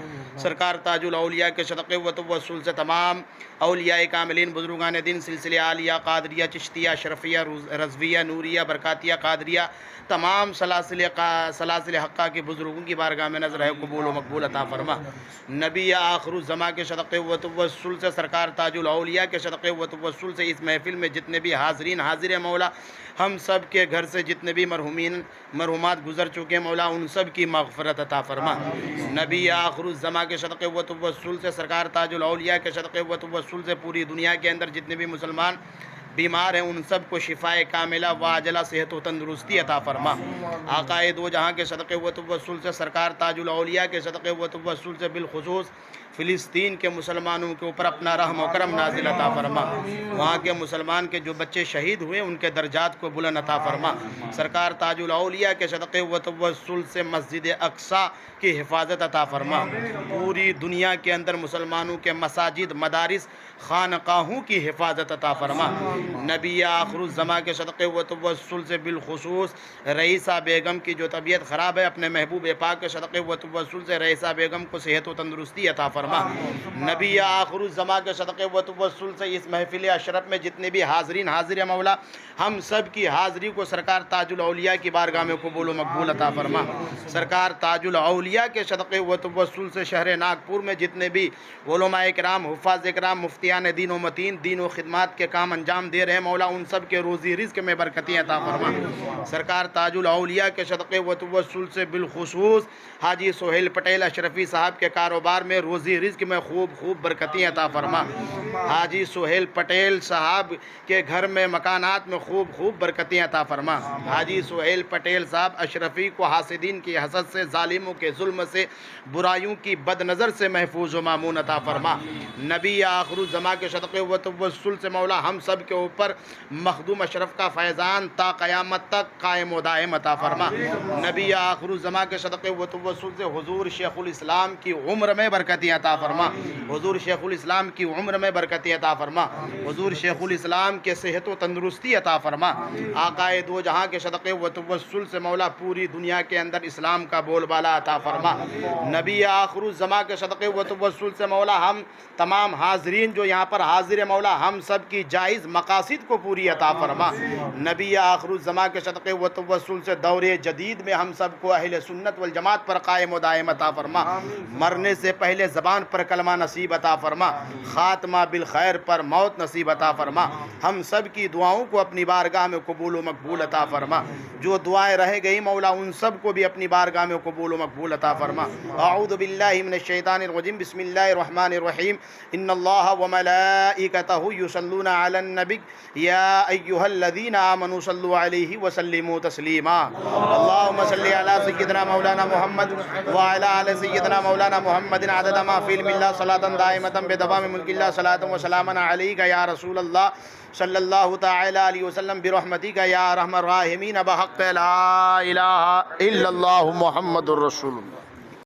سرکار تاج الاولیاء کے صدقے و توسل سے تمام اولیاء کاملین بزرگان دین سلسلے عالیہ قادریہ چشتیہ شرفیہ رضویہ نوریہ برکاتیہ قادریہ تمام سلاسل حقہ کے بزرگوں کی بارگاہ میں نظر ہے قبول و مقبول عطا فرما۔ نبی آخر الزماں کے صدقے و توسل سے سرکار تاج الاولیاء کے صدقے و توسل سے اس محفل میں جتنے بھی حاضرین حاضر مولا ہم سب کے گھر سے جتنے بھی مرحومات گزر چکے مولا ان سب کی مغفرت عطا فرما۔ نبی آخر الزماں کے صدقے و توسل سے سرکار تاج الاولیاء کے صدقے و توسل سے پوری دنیا کے اندر جتنے بھی مسلمان بیمار ہیں ان سب کو شفائے کاملہ و عاجلہ صحت و تندرستی عطا فرما۔ آقائے دو جہاں کے صدقے و توسل سے سرکار تاج الاولیاء کے صدقے و توسل سے بالخصوص فلسطین کے مسلمانوں کے اوپر اپنا رحم و کرم نازل عطا فرما۔ وہاں کے مسلمان کے جو بچے شہید ہوئے ان کے درجات کو بلند عطا فرما۔ سرکار تاج الاولیاء کے صدقے و توسل سے مسجد اقصیٰ کی حفاظت عطا فرما۔ پوری دنیا کے اندر مسلمانوں کے مساجد مدارس خانقاہوں کی حفاظت عطا فرما۔ نبی آخر الزماں کے صدقے و توسل سے بالخصوص رئیسہ بیگم کی جو طبیعت خراب ہے اپنے محبوب پاک کے صدقے و توسل سے رئیسہ بیگم کو صحت و تندرستی عطا فرما۔ نبی آخر الزماں کے صدقے و توسل سے اس محفل اشرف میں جتنے بھی حاضرین حاضر مولا ہم سب کی حاضری کو سرکار تاج الاولیاء کی بارگاہ میں قبول و مقبول عطا فرما۔ سرکار تاج الاولیاء کے صدقے و توسل سے شہر ناگپور میں جتنے بھی علماء کرام حفاظ کرام مفتیان دین و متین دین و خدمات کے کام انجام دے رہے ہیں مولا ان سب کے روزی رزق میں برکتیں عطا فرما۔ سرکار تاج الاولیاء کے صدقے و توسل سے بالخصوص حاجی سہیل پٹیل اشرفی صاحب کے کاروبار میں روزی رزق میں خوب برکتیں عطا فرما۔ حاجی سہیل پٹیل صاحب کے گھر میں مکانات میں خوب برکتیں عطا فرما۔ حاجی سہیل پٹیل صاحب اشرفی کو حاسدین کی حسد سے ظالموں کے ظلم سے برائیوں کی بد نظر سے محفوظ و مامون عطا فرما۔ نبی آخر الزماں کے صدقے و توسل سے مولا ہم سب کے اوپر مخدوم اشرف کا فیضان تا قیامت تک قائم و دائم عطا فرما۔ نبی آخر الزماں کے صدقے و توسل سے حضور شیخ الاسلام کی عمر میں برکتیں عطا فرما۔ حضور شیخ الاسلام کی عمر میں برکتیں عطا فرما۔ حضور شیخ الاسلام کے صحت و تندرستی عطا فرما۔ آقائے دو جہاں کے صدقے و توسل سے مولا پوری دنیا کے اندر اسلام کا بول بالا عطا فرما۔ نبی آخر الزماں کے صدقے و توسل سے مولا ہم تمام حاضرین جو یہاں پر حاضر ہے مولا ہم سب کی جائز مقاصد کو پوری عطا فرما۔ نبی آخر الزماں کے صدقے و توسل سے دور جدید میں ہم سب کو اہل سنت والجماعت پر قائم و دائم عطا فرما۔ مرنے سے پہلے زبان پر کلمہ نصیب عطا فرما، خاتمہ بالخیر پر موت نصیب عطا فرما۔ ہم سب کی دعاؤں کو اپنی بارگاہ میں قبول و مقبول عطا فرما۔ جو دعائیں رہ گئی مولا ان سب کو بھی اپنی بارگاہ میں قبول و مقبول عطا فرما۔ اعوذ باللہ من الشیطان الرجیم، بسم اللہ الرحمن الرحیم، ان اللہ وملائکتہ یصلون علی النبی يا أيها الذين آمنوا صلوا عليه وسلموا تسليما اللهم صل على سيدنا مولانا محمد وعلى آل سيدنا مولانا محمد عدد ما في علم الله صلاة دائمة بدوام ملك الله صلاة وسلاما عليك يا رسول الله صلی اللہ تعالی علیہ وسلم برحمتک یا ارحم الراحمین بحق لا الہ الا اللہ محمد الرسول اللہ.